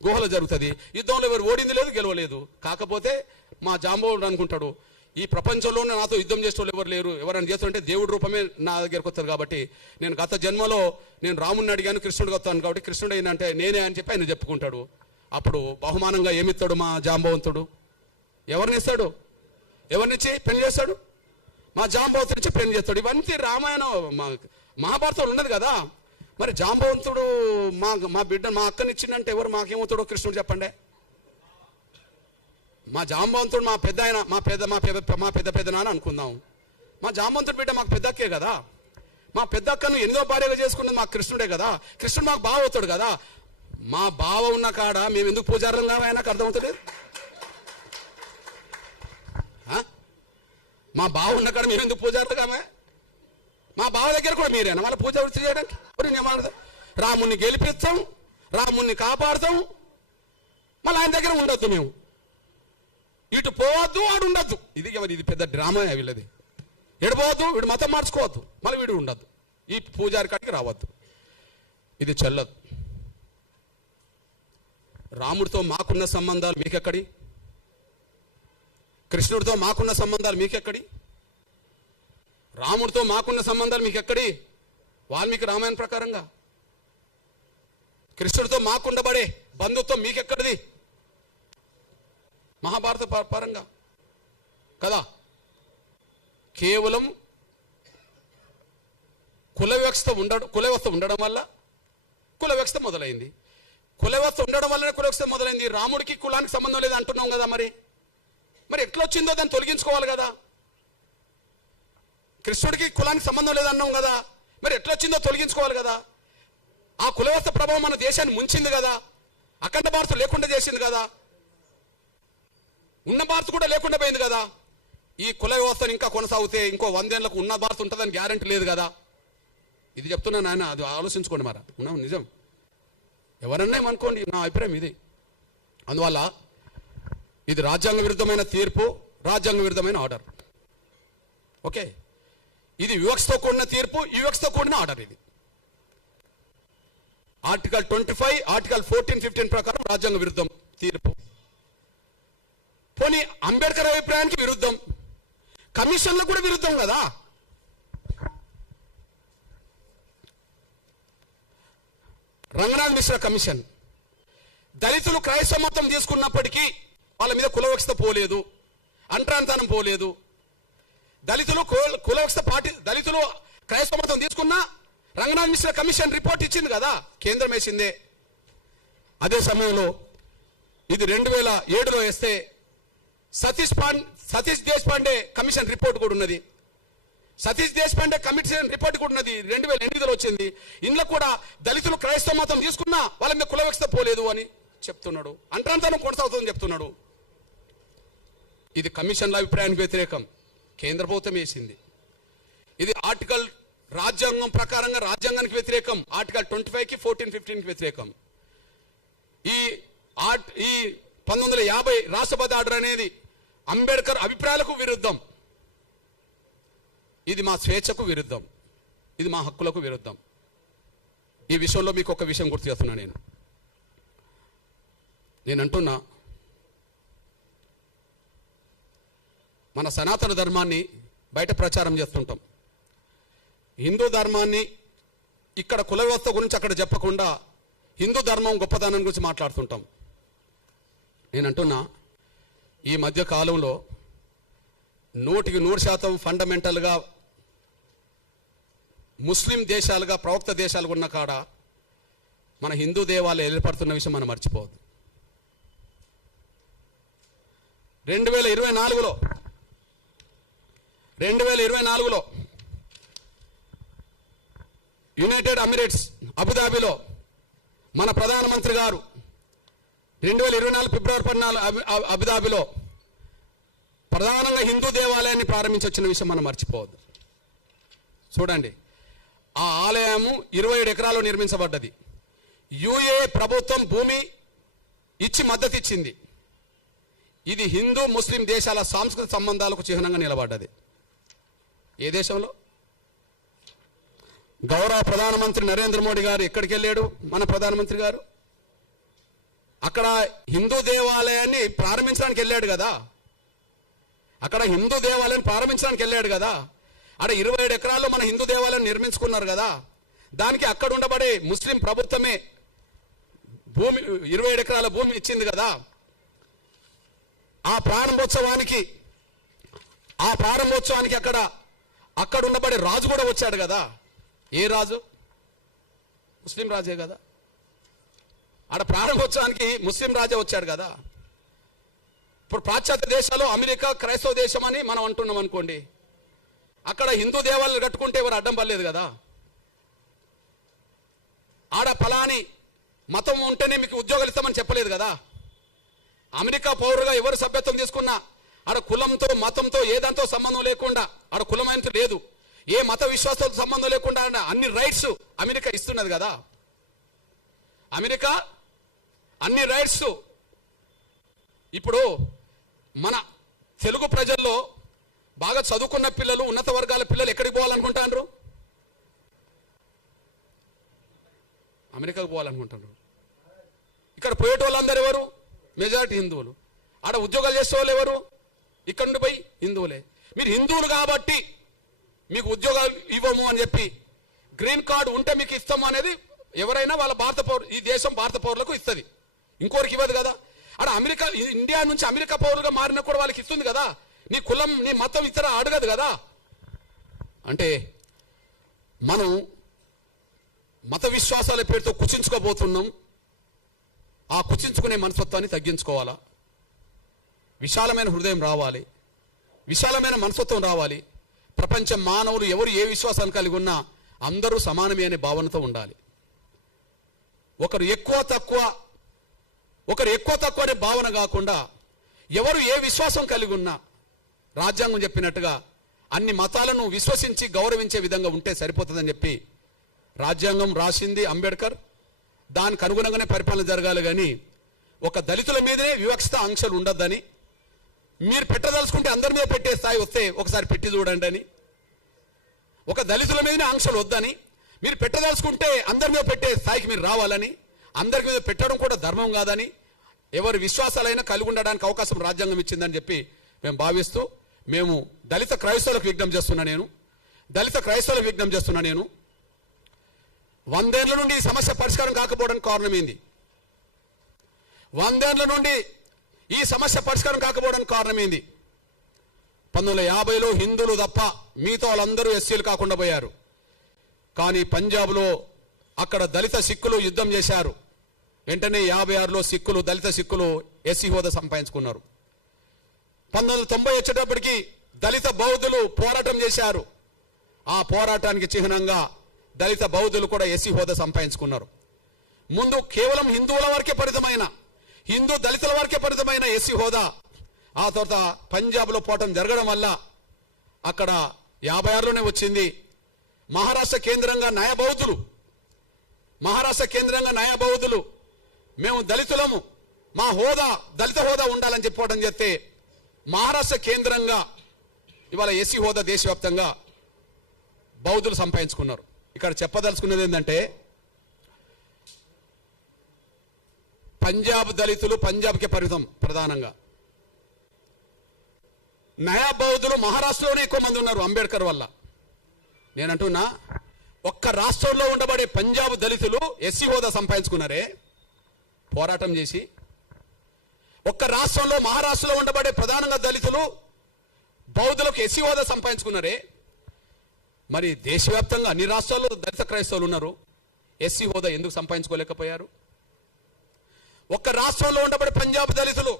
గుహలో జరుగుతుంది. యుద్ధంలో ఎవరు ఓడింది లేదు, గెలవలేదు. కాకపోతే మా జాంబవుడు అనుకుంటాడు, ఈ ప్రపంచంలోనే నాతో యుద్ధం చేసే వాళ్ళు ఎవరు లేరు, ఎవరైనా చేస్తుంటే దేవుడి రూపమే నా దగ్గరకు వస్తారు కాబట్టి, నేను గత జన్మలో నేను రాముడిని అడిగాను, కృష్ణుడికి వస్తాను కాబట్టి కృష్ణుడు ఏంటంటే నేనే అని చెప్పి ఆయన చెప్పుకుంటాడు. అప్పుడు బహుమానంగా ఏమిస్తాడు మా జాంబవంతుడు? ఎవరినిస్తాడు? ఎవరినిచ్చి పెళ్లి చేస్తాడు? మా జాంబవంతుడి నుంచి పెళ్లి చేస్తాడు. ఇవన్నీ రామాయణం మహాభారతంలో ఉన్నది కదా. మరి జాంబవంతుడు మా బిడ్డ మా అక్కనిచ్చిందంటే ఎవరు మాకేమవుతాడో కృష్ణుడు చెప్పండి. మా జాంబవంతుడు మా పెద్ద ఆయన, మా పెద్ద నాన్న అనుకుందాం. మా జాంబవంతుడి బిడ్డ మాకు పెద్ద అక్కే కదా. మా పెద్ద అక్కను 8వ భార్యగా చేసుకున్నది మాకు కృష్ణుడే కదా. కృష్ణుడు మాకు బావ అవుతాడు కదా. మా బావ ఉన్న కాడ మేము ఎందుకు పూజారులం కావా నాకు అర్థమవుతలేదు. మా బావ ఉన్న కాడ మేము ఎందుకు పూజారులు కావా? మా బావ దగ్గర కూడా మీరేనా వాళ్ళ పూజ చేయడానికి? రాముణ్ణి గెలిపిస్తాం, రాముణ్ణి కాపాడుతాం, మళ్ళీ ఆయన దగ్గర ఉండొద్దు, మేము ఇటు పోవద్దు ఆడు ఉండొద్దు. ఇది పెద్ద డ్రామా వీళ్ళది. ఎడిపోవద్దు, వీడు మతం మార్చుకోవద్దు, మళ్ళీ వీడు ఉండద్దు, ఈ పూజారి కాడికి రావద్దు. ఇది చెల్లదు. రాముడితో మాకున్న సంబంధాలు మీకెక్కడి? కృష్ణుడితో మాకున్న సంబంధాలు మీకెక్కడి? రాముడితో మాకున్న సంబంధాలు మీకెక్కడి? వాల్మీకి రామాయణ ప్రకారంగా. కృష్ణుడితో మాకుండబడే బంధుత్వం మీకెక్కడిది? మహాభారత పరంగా కదా. కేవలం కుల వ్యవస్థ ఉండడం వల్ల కుల వ్యవస్థ మొదలైంది. కుల వ్యవస్థ ఉండడం వల్లనే కుల వ్యవస్థ మొదలైంది. రాముడికి కులానికి సంబంధం లేదు అంటున్నాం కదా. మరి ఎట్లా వచ్చిందో దాన్ని తొలగించుకోవాలి కదా. కృష్ణుడికి కులానికి సంబంధం లేదన్నాం కదా, మరి ఎట్లా వచ్చిందో తొలగించుకోవాలి కదా. ఆ కుల వ్యవస్థ ప్రభావం మన దేశాన్ని ముంచింది కదా, అఖండ భారత్ లేకుండా చేసింది కదా, ఉన్న భారత్ కూడా లేకుండా పోయింది కదా. ఈ కుల వ్యవస్థను ఇంకా కొనసాగితే ఇంకో 100 ఏళ్లకు ఉన్న భారత్ ఉంటుందని గ్యారెంటీ లేదు కదా. ఇది చెప్తున్నాను ఆయన, అది ఆలోచించుకోండి. ఉన్నాం నిజం, ఎవరన్నా అనుకోండి, నా అభిప్రాయం ఇది. అందువల్ల ఇది రాజ్యాంగ విరుద్ధమైన తీర్పు, రాజ్యాంగ విరుద్ధమైన ఆర్డర్. ఓకే, ఇది వివక్షతో కూడిన తీర్పు, వివక్షతో కూడిన ఆర్డర్. ఇది ఆర్టికల్ 25, ఆర్టికల్ 14, 15 ప్రకారం రాజ్యాంగ విరుద్ధం తీర్పు. పోనీ అంబేద్కర్ అభిప్రాయానికి విరుద్ధం, కమిషన్లకు కూడా విరుద్ధం కదా. రంగనాథ్ మిశ్రా కమిషన్ దళితులు క్రైస్తవ మతం తీసుకున్నప్పటికీ వాళ్ళ మీద కులవక్షత పోలేదు, అంటరాంతనం పోలేదు. దళితులు కులవక్షత దళితులు క్రైస్తవ మతం తీసుకున్నా రంగనాథ్ మిశ్రా కమిషన్ రిపోర్ట్ ఇచ్చింది కదా, కేంద్రం వేసిందే. అదే సమయంలో ఇది 2007లో వేస్తే సతీష్ దేశపాండే కమిషన్ రిపోర్ట్ కూడా ఉన్నది. సతీష్ దేశపాండే కమిషన్ రిపోర్ట్ కూడా ఉన్నది, 2008లో వచ్చింది. ఇందులో కూడా దళితులు క్రైస్తవ మతం తీసుకున్నా వాళ్ళ మీద కులవక్షత పోలేదు అని చెప్తున్నాడు, అంటరాంతనం కొనసాగుతుందని చెప్తున్నాడు. ఇది కమిషన్ల అభిప్రాయానికి వ్యతిరేకం, కేంద్ర ప్రభుత్వం వేసింది. ఇది ఆర్టికల్ రాజ్యాంగం ప్రకారంగా రాజ్యాంగానికి వ్యతిరేకం, ఆర్టికల్ 25కి 14, 15కి వ్యతిరేకం. ఈ 1950 రాష్ట్రపతి ఆర్డర్ అనేది అంబేద్కర్ అభిప్రాయాలకు విరుద్ధం. ఇది మా స్వేచ్ఛకు విరుద్ధం, ఇది మా హక్కులకు విరుద్ధం. ఈ విషయంలో మీకు ఒక విషయం గుర్తు చేస్తున్నా. నేను అంటున్నా, మన సనాతన ధర్మాన్ని బయట ప్రచారం చేస్తుంటాం, హిందూ ధర్మాన్ని ఇక్కడ కుల వ్యవస్థ గురించి అక్కడ చెప్పకుండా హిందూ ధర్మం గొప్పదనం గురించి మాట్లాడుతుంటాం. నేను అంటున్నా, ఈ మధ్య కాలంలో 100% ఫండమెంటల్గా ముస్లిం దేశాలుగా ప్రవక్త దేశాలుగా ఉన్న కాడ మన హిందూ దేవాలయాలు ఏర్పడుతున్న విషయం మనం మర్చిపోవద్దు. 2024లో యునైటెడ్ అమిరేట్స్ అబుదాబిలో మన ప్రధానమంత్రి గారు 2024 ఫిబ్రవరి 14 అబుదాబిలో ప్రధానంగా హిందూ దేవాలయాన్ని ప్రారంభించొచ్చిన విషయం మనం మర్చిపోవద్దు. చూడండి, ఆ ఆలయము 27 ఎకరాలు నిర్మించబడ్డది. యుఏ ప్రభుత్వం భూమి ఇచ్చి మద్దతు ఇచ్చింది. ఇది హిందూ ముస్లిం దేశాల సాంస్కృతిక సంబంధాలకు చిహ్నంగా నిలబడ్డది. ఏ దేశంలో? గౌరవ ప్రధానమంత్రి నరేంద్ర మోడీ గారు ఎక్కడికి వెళ్ళాడు? మన ప్రధానమంత్రి గారు అక్కడ హిందూ దేవాలయాన్ని ప్రారంభించడానికి వెళ్ళాడు కదా. అక్కడ హిందూ దేవాలయం ప్రారంభించడానికి వెళ్ళాడు కదా. అక్కడ 27 ఎకరాల్లో మన హిందూ దేవాలయం నిర్మించుకున్నారు కదా. దానికి అక్కడ ఉండబడే ముస్లిం ప్రభుత్వమే భూమి 27 ఎకరాల భూమి ఇచ్చింది కదా. ఆ ప్రారంభోత్సవానికి అక్కడ ఉండబడే రాజు కూడా వచ్చాడు కదా. ఏ రాజు? ముస్లిం రాజే కదా. ఆడ ప్రారంభోత్సవానికి ముస్లిం రాజే వచ్చాడు కదా. ఇప్పుడు పాశ్చాత్య దేశాలు అమెరికా క్రైస్తవ దేశం అని మనం అంటున్నాం అనుకోండి, అక్కడ హిందూ దేవాలయాలు కట్టుకుంటే ఎవరు అడ్డం పడలేదు కదా. ఆడ ఫలాని మతం ఉంటేనే మీకు ఉద్యోగాలు ఇస్తామని చెప్పలేదు కదా. అమెరికా పౌరుగా ఎవరు సభ్యత్వం తీసుకున్నా ఆడ కులంతో మతంతో ఏదంతో సంబంధం లేకుండా, ఆడ కులమైనది లేదు, ఏ మత విశ్వాసాలతో సంబంధం లేకుండా అన్ని రైట్స్ అమెరికా ఇస్తున్నది కదా. అమెరికా అన్ని రైట్స్. ఇప్పుడు మన తెలుగు ప్రజల్లో బాగా చదువుకున్న పిల్లలు, ఉన్నత వర్గాల పిల్లలు ఎక్కడికి పోవాలనుకుంటారు? అమెరికాకు పోవాలనుకుంటున్నారు. ఇక్కడ పోయేటోళ్ళందరూ ఎవరు? మెజారిటీ హిందువులు. ఆడ ఉద్యోగాలు చేసే వాళ్ళు ఎవరు? ఇక్కడ నుండి పోయి హిందువులే. మీరు హిందువులు కాబట్టి మీకు ఉద్యోగాలు ఇవ్వము అని చెప్పి, గ్రీన్ కార్డు ఉంటే మీకు ఇస్తాము అనేది ఎవరైనా వాళ్ళ భారత పౌరులు, ఈ దేశం భారత పౌరులకు ఇస్తుంది, ఇంకోరికి ఇవ్వదు కదా. ఆడ అమెరికా, ఇండియా నుంచి అమెరికా పౌరులుగా మారినా కూడా వాళ్ళకి ఇస్తుంది కదా. నీ కులం నీ మతం ఇతర అడగదు కదా. అంటే మనం మత విశ్వాసాల పేరుతో కుచించుకోబోతున్నాం. ఆ కుచించుకునే మనస్తత్వాన్ని తగ్గించుకోవాలా. విశాలమైన హృదయం రావాలి, విశాలమైన మనస్తత్వం రావాలి. ప్రపంచం మానవులు ఎవరు ఏ విశ్వాసాన్ని కలిగి ఉన్నా అందరూ సమానమే అనే భావనతో ఉండాలి. ఒకరు ఎక్కువ తక్కువ అనే భావన కాకుండా ఎవరు ఏ విశ్వాసం కలిగి ఉన్నా రాజ్యాంగం చెప్పినట్టుగా అన్ని మతాలను విశ్వసించి గౌరవించే విధంగా ఉంటే సరిపోతుందని చెప్పి రాజ్యాంగం రాసింది అంబేద్కర్. దానికి అనుగుణంగానే పరిపాలన జరగాలి. కానీ ఒక దళితుల మీదనే వివక్షత ఆంక్షలు ఉండొద్దని, మీరు పెట్టదలుచుకుంటే అందరి మీద పెట్టే స్థాయి వస్తే ఒకసారి పెట్టి చూడండి అని, ఒక దళితుల మీదనే ఆంక్షలు వద్దని, మీరు పెట్టదలుచుకుంటే అందరి మీద పెట్టే స్థాయికి మీరు రావాలని, అందరి మీద పెట్టడం కూడా ధర్మం కాదని, ఎవరి విశ్వాసాలైనా కలిగి ఉండడానికి అవకాశం రాజ్యాంగం ఇచ్చిందని చెప్పి మేము భావిస్తూ, మేము దళిత క్రైస్తవులకు విజ్ఞప్తి చేస్తున్నా నేను 100 ఏళ్ల నుండి ఈ సమస్య పరిష్కారం కాకపోవడానికి కారణమైంది. 100 ఏళ్ల నుండి ఈ సమస్య పరిష్కారం కాకపోవడానికి కారణమైంది. 1950లో హిందువులు తప్ప మిగతా వాళ్ళందరూ ఎస్సీలు కాకుండా పోయారు. కానీ పంజాబ్లో అక్కడ దళిత సిక్కులు యుద్ధం చేశారు. వెంటనే 56లో దళిత సిక్కులు ఎస్సీ హోదా సంపాదించుకున్నారు. 1990 వచ్చేటప్పటికి దళిత బౌద్ధులు పోరాటం చేశారు. ఆ పోరాటానికి చిహ్నంగా దళిత బౌద్ధులు కూడా ఎస్సీ హోదా సంపాదించుకున్నారు. ముందు కేవలం హిందువుల వరకే పరిమితమైన, హిందూ దళితుల వరకే పరిమితమైన ఎస్సీ హోదా ఆ తర్వాత పంజాబ్లో పోవటం జరగడం వల్ల అక్కడ 56లోనే వచ్చింది. మహారాష్ట్ర కేంద్రంగా న్యాయ బౌద్ధులు మేము దళితులము, మా హోదా దళిత హోదా ఉండాలని చెప్పుకోవడం చేస్తే మహారాష్ట్ర కేంద్రంగా ఇవాళ ఎస్సీ హోదా దేశవ్యాప్తంగా బౌద్ధులు సంపాదించుకున్నారు. ఇక్కడ చెప్పదలుచుకున్నది ఏంటంటే, పంజాబ్ దళితులు పంజాబ్కే పరిమితం ప్రధానంగా. నయా బౌద్ధులు మహారాష్ట్రలోనే ఎక్కువ మంది ఉన్నారు అంబేద్కర్ వల్ల. నేనంటున్నా, ఒక్క రాష్ట్రంలో ఉండబడే పంజాబ్ దళితులు ఎస్సీ హోదా సంపాదించుకున్నారే పోరాటం చేసి. ఒక్క రాష్ట్రంలో మహారాష్ట్రలో ఉండబడే ప్రధానంగా దళితులు బౌద్ధులకు ఎస్సీ హోదా సంపాదించుకున్నారే. మరి దేశవ్యాప్తంగా అన్ని రాష్ట్రాల్లో దళిత క్రైస్తవులు ఉన్నారు, ఎస్సీ హోదా ఎందుకు సంపాదించుకోలేకపోయారు? ఒక్క రాష్ట్రంలో ఉండబడే పంజాబ్ దళితులు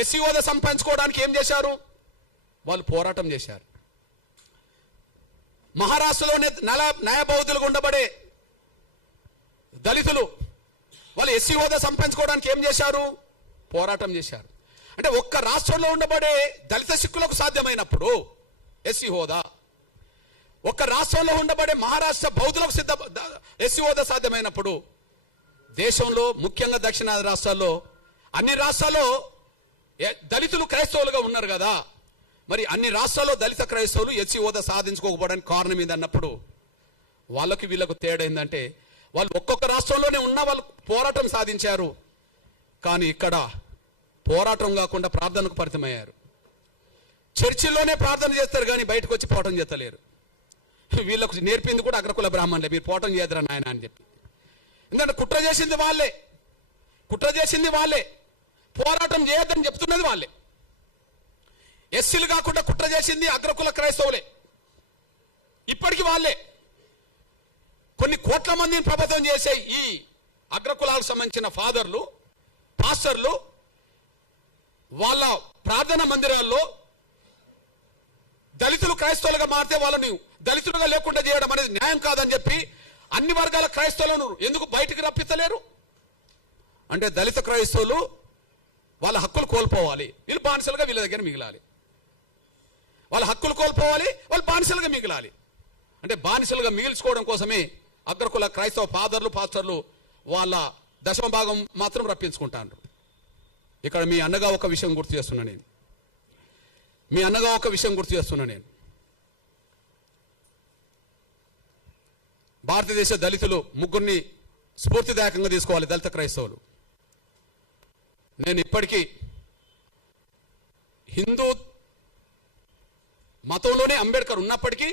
ఎస్సీ హోదా సంపాదించుకోవడానికి ఏం చేశారు? వాళ్ళు పోరాటం చేశారు. మహారాష్ట్రలోనే న్యాయ బౌద్ధులుగా ఉండబడే దళితులు వాళ్ళు ఎస్సీ హోదా సంపాదించుకోవడానికి ఏం చేశారు? పోరాటం చేశారు. అంటే ఒక్క రాష్ట్రంలో ఉండబడే దళిత సిక్కులకు సాధ్యమైనప్పుడు ఎస్సీ హోదా, ఒక్క రాష్ట్రంలో ఉండబడే మహారాష్ట్ర బౌద్ధులకు ఎస్సీ హోదా సాధ్యమైనప్పుడు దేశంలో ముఖ్యంగా దక్షిణాది రాష్ట్రాల్లో అన్ని రాష్ట్రాల్లో దళితులు క్రైస్తవులుగా ఉన్నారు కదా. మరి అన్ని రాష్ట్రాల్లో దళిత క్రైస్తవులు ఎస్సీ హోదా సాధించుకోకపోవడానికి కారణం ఏందన్నప్పుడు వాళ్ళకి వీళ్ళకు తేడా ఏంటంటే, వాళ్ళు ఒక్కొక్క రాష్ట్రంలోనే ఉన్న వాళ్ళు పోరాటం సాధించారు. కానీ ఇక్కడ పోరాటం కాకుండా ప్రార్థనకు పరిమితమయ్యారు. చర్చిల్లోనే ప్రార్థన చేస్తారు కానీ బయటకు వచ్చి పోవటం చేస్తలేరు. వీళ్ళకు నేర్పింది కూడా అగ్రకుల బ్రాహ్మణులే, మీరు పోవటం చేయదురా నాయన అని చెప్పి. ఎందుకంటే కుట్ర చేసింది వాళ్ళే, పోరాటం చేయొద్దని చెప్తున్నది వాళ్ళే. ఎస్సీలు కాకుండా కుట్ర చేసింది అగ్రకుల క్రైస్తవులే, ఇప్పటికీ వాళ్ళే. కొన్ని కోట్ల మందిని ప్రభావితం చేసే ఈ అగ్రకులాలకు సంబంధించిన ఫాదర్లు, పాస్టర్లు వాళ్ళ ప్రార్థన మందిరాల్లో దళితులు క్రైస్తవులుగా మారితే వాళ్ళని దళితులుగా లేకుండా చేయడం అనేది న్యాయం కాదని చెప్పి అన్ని వర్గాల క్రైస్తవులను ఎందుకు బయటికి రప్పించలేరు? అంటే దళిత క్రైస్తవులు వాళ్ళ హక్కులు కోల్పోవాలి, వీళ్ళు బానిసలుగా వీళ్ళ దగ్గర మిగిలాలి. వాళ్ళ హక్కులు కోల్పోవాలి, వాళ్ళు బానిసలుగా మిగిలాలి. అంటే బానిసలుగా మిగిల్చుకోవడం కోసమే అగ్రకుల క్రైస్తవ ఫాదర్లు పాస్టర్లు వాళ్ళ దశమ భాగం మాత్రం రప్పించుకుంటారు. ఇక్కడ మీ అన్నగా ఒక విషయం గుర్తు చేస్తున్నా నేను, భారతదేశ దళితులు ముగ్గురిని స్ఫూర్తిదాయకంగా తీసుకోవాలి దళిత క్రైస్తవులు. నేను ఇప్పటికీ హిందూ మతంలోనే అంబేద్కర్ ఉన్నప్పటికీ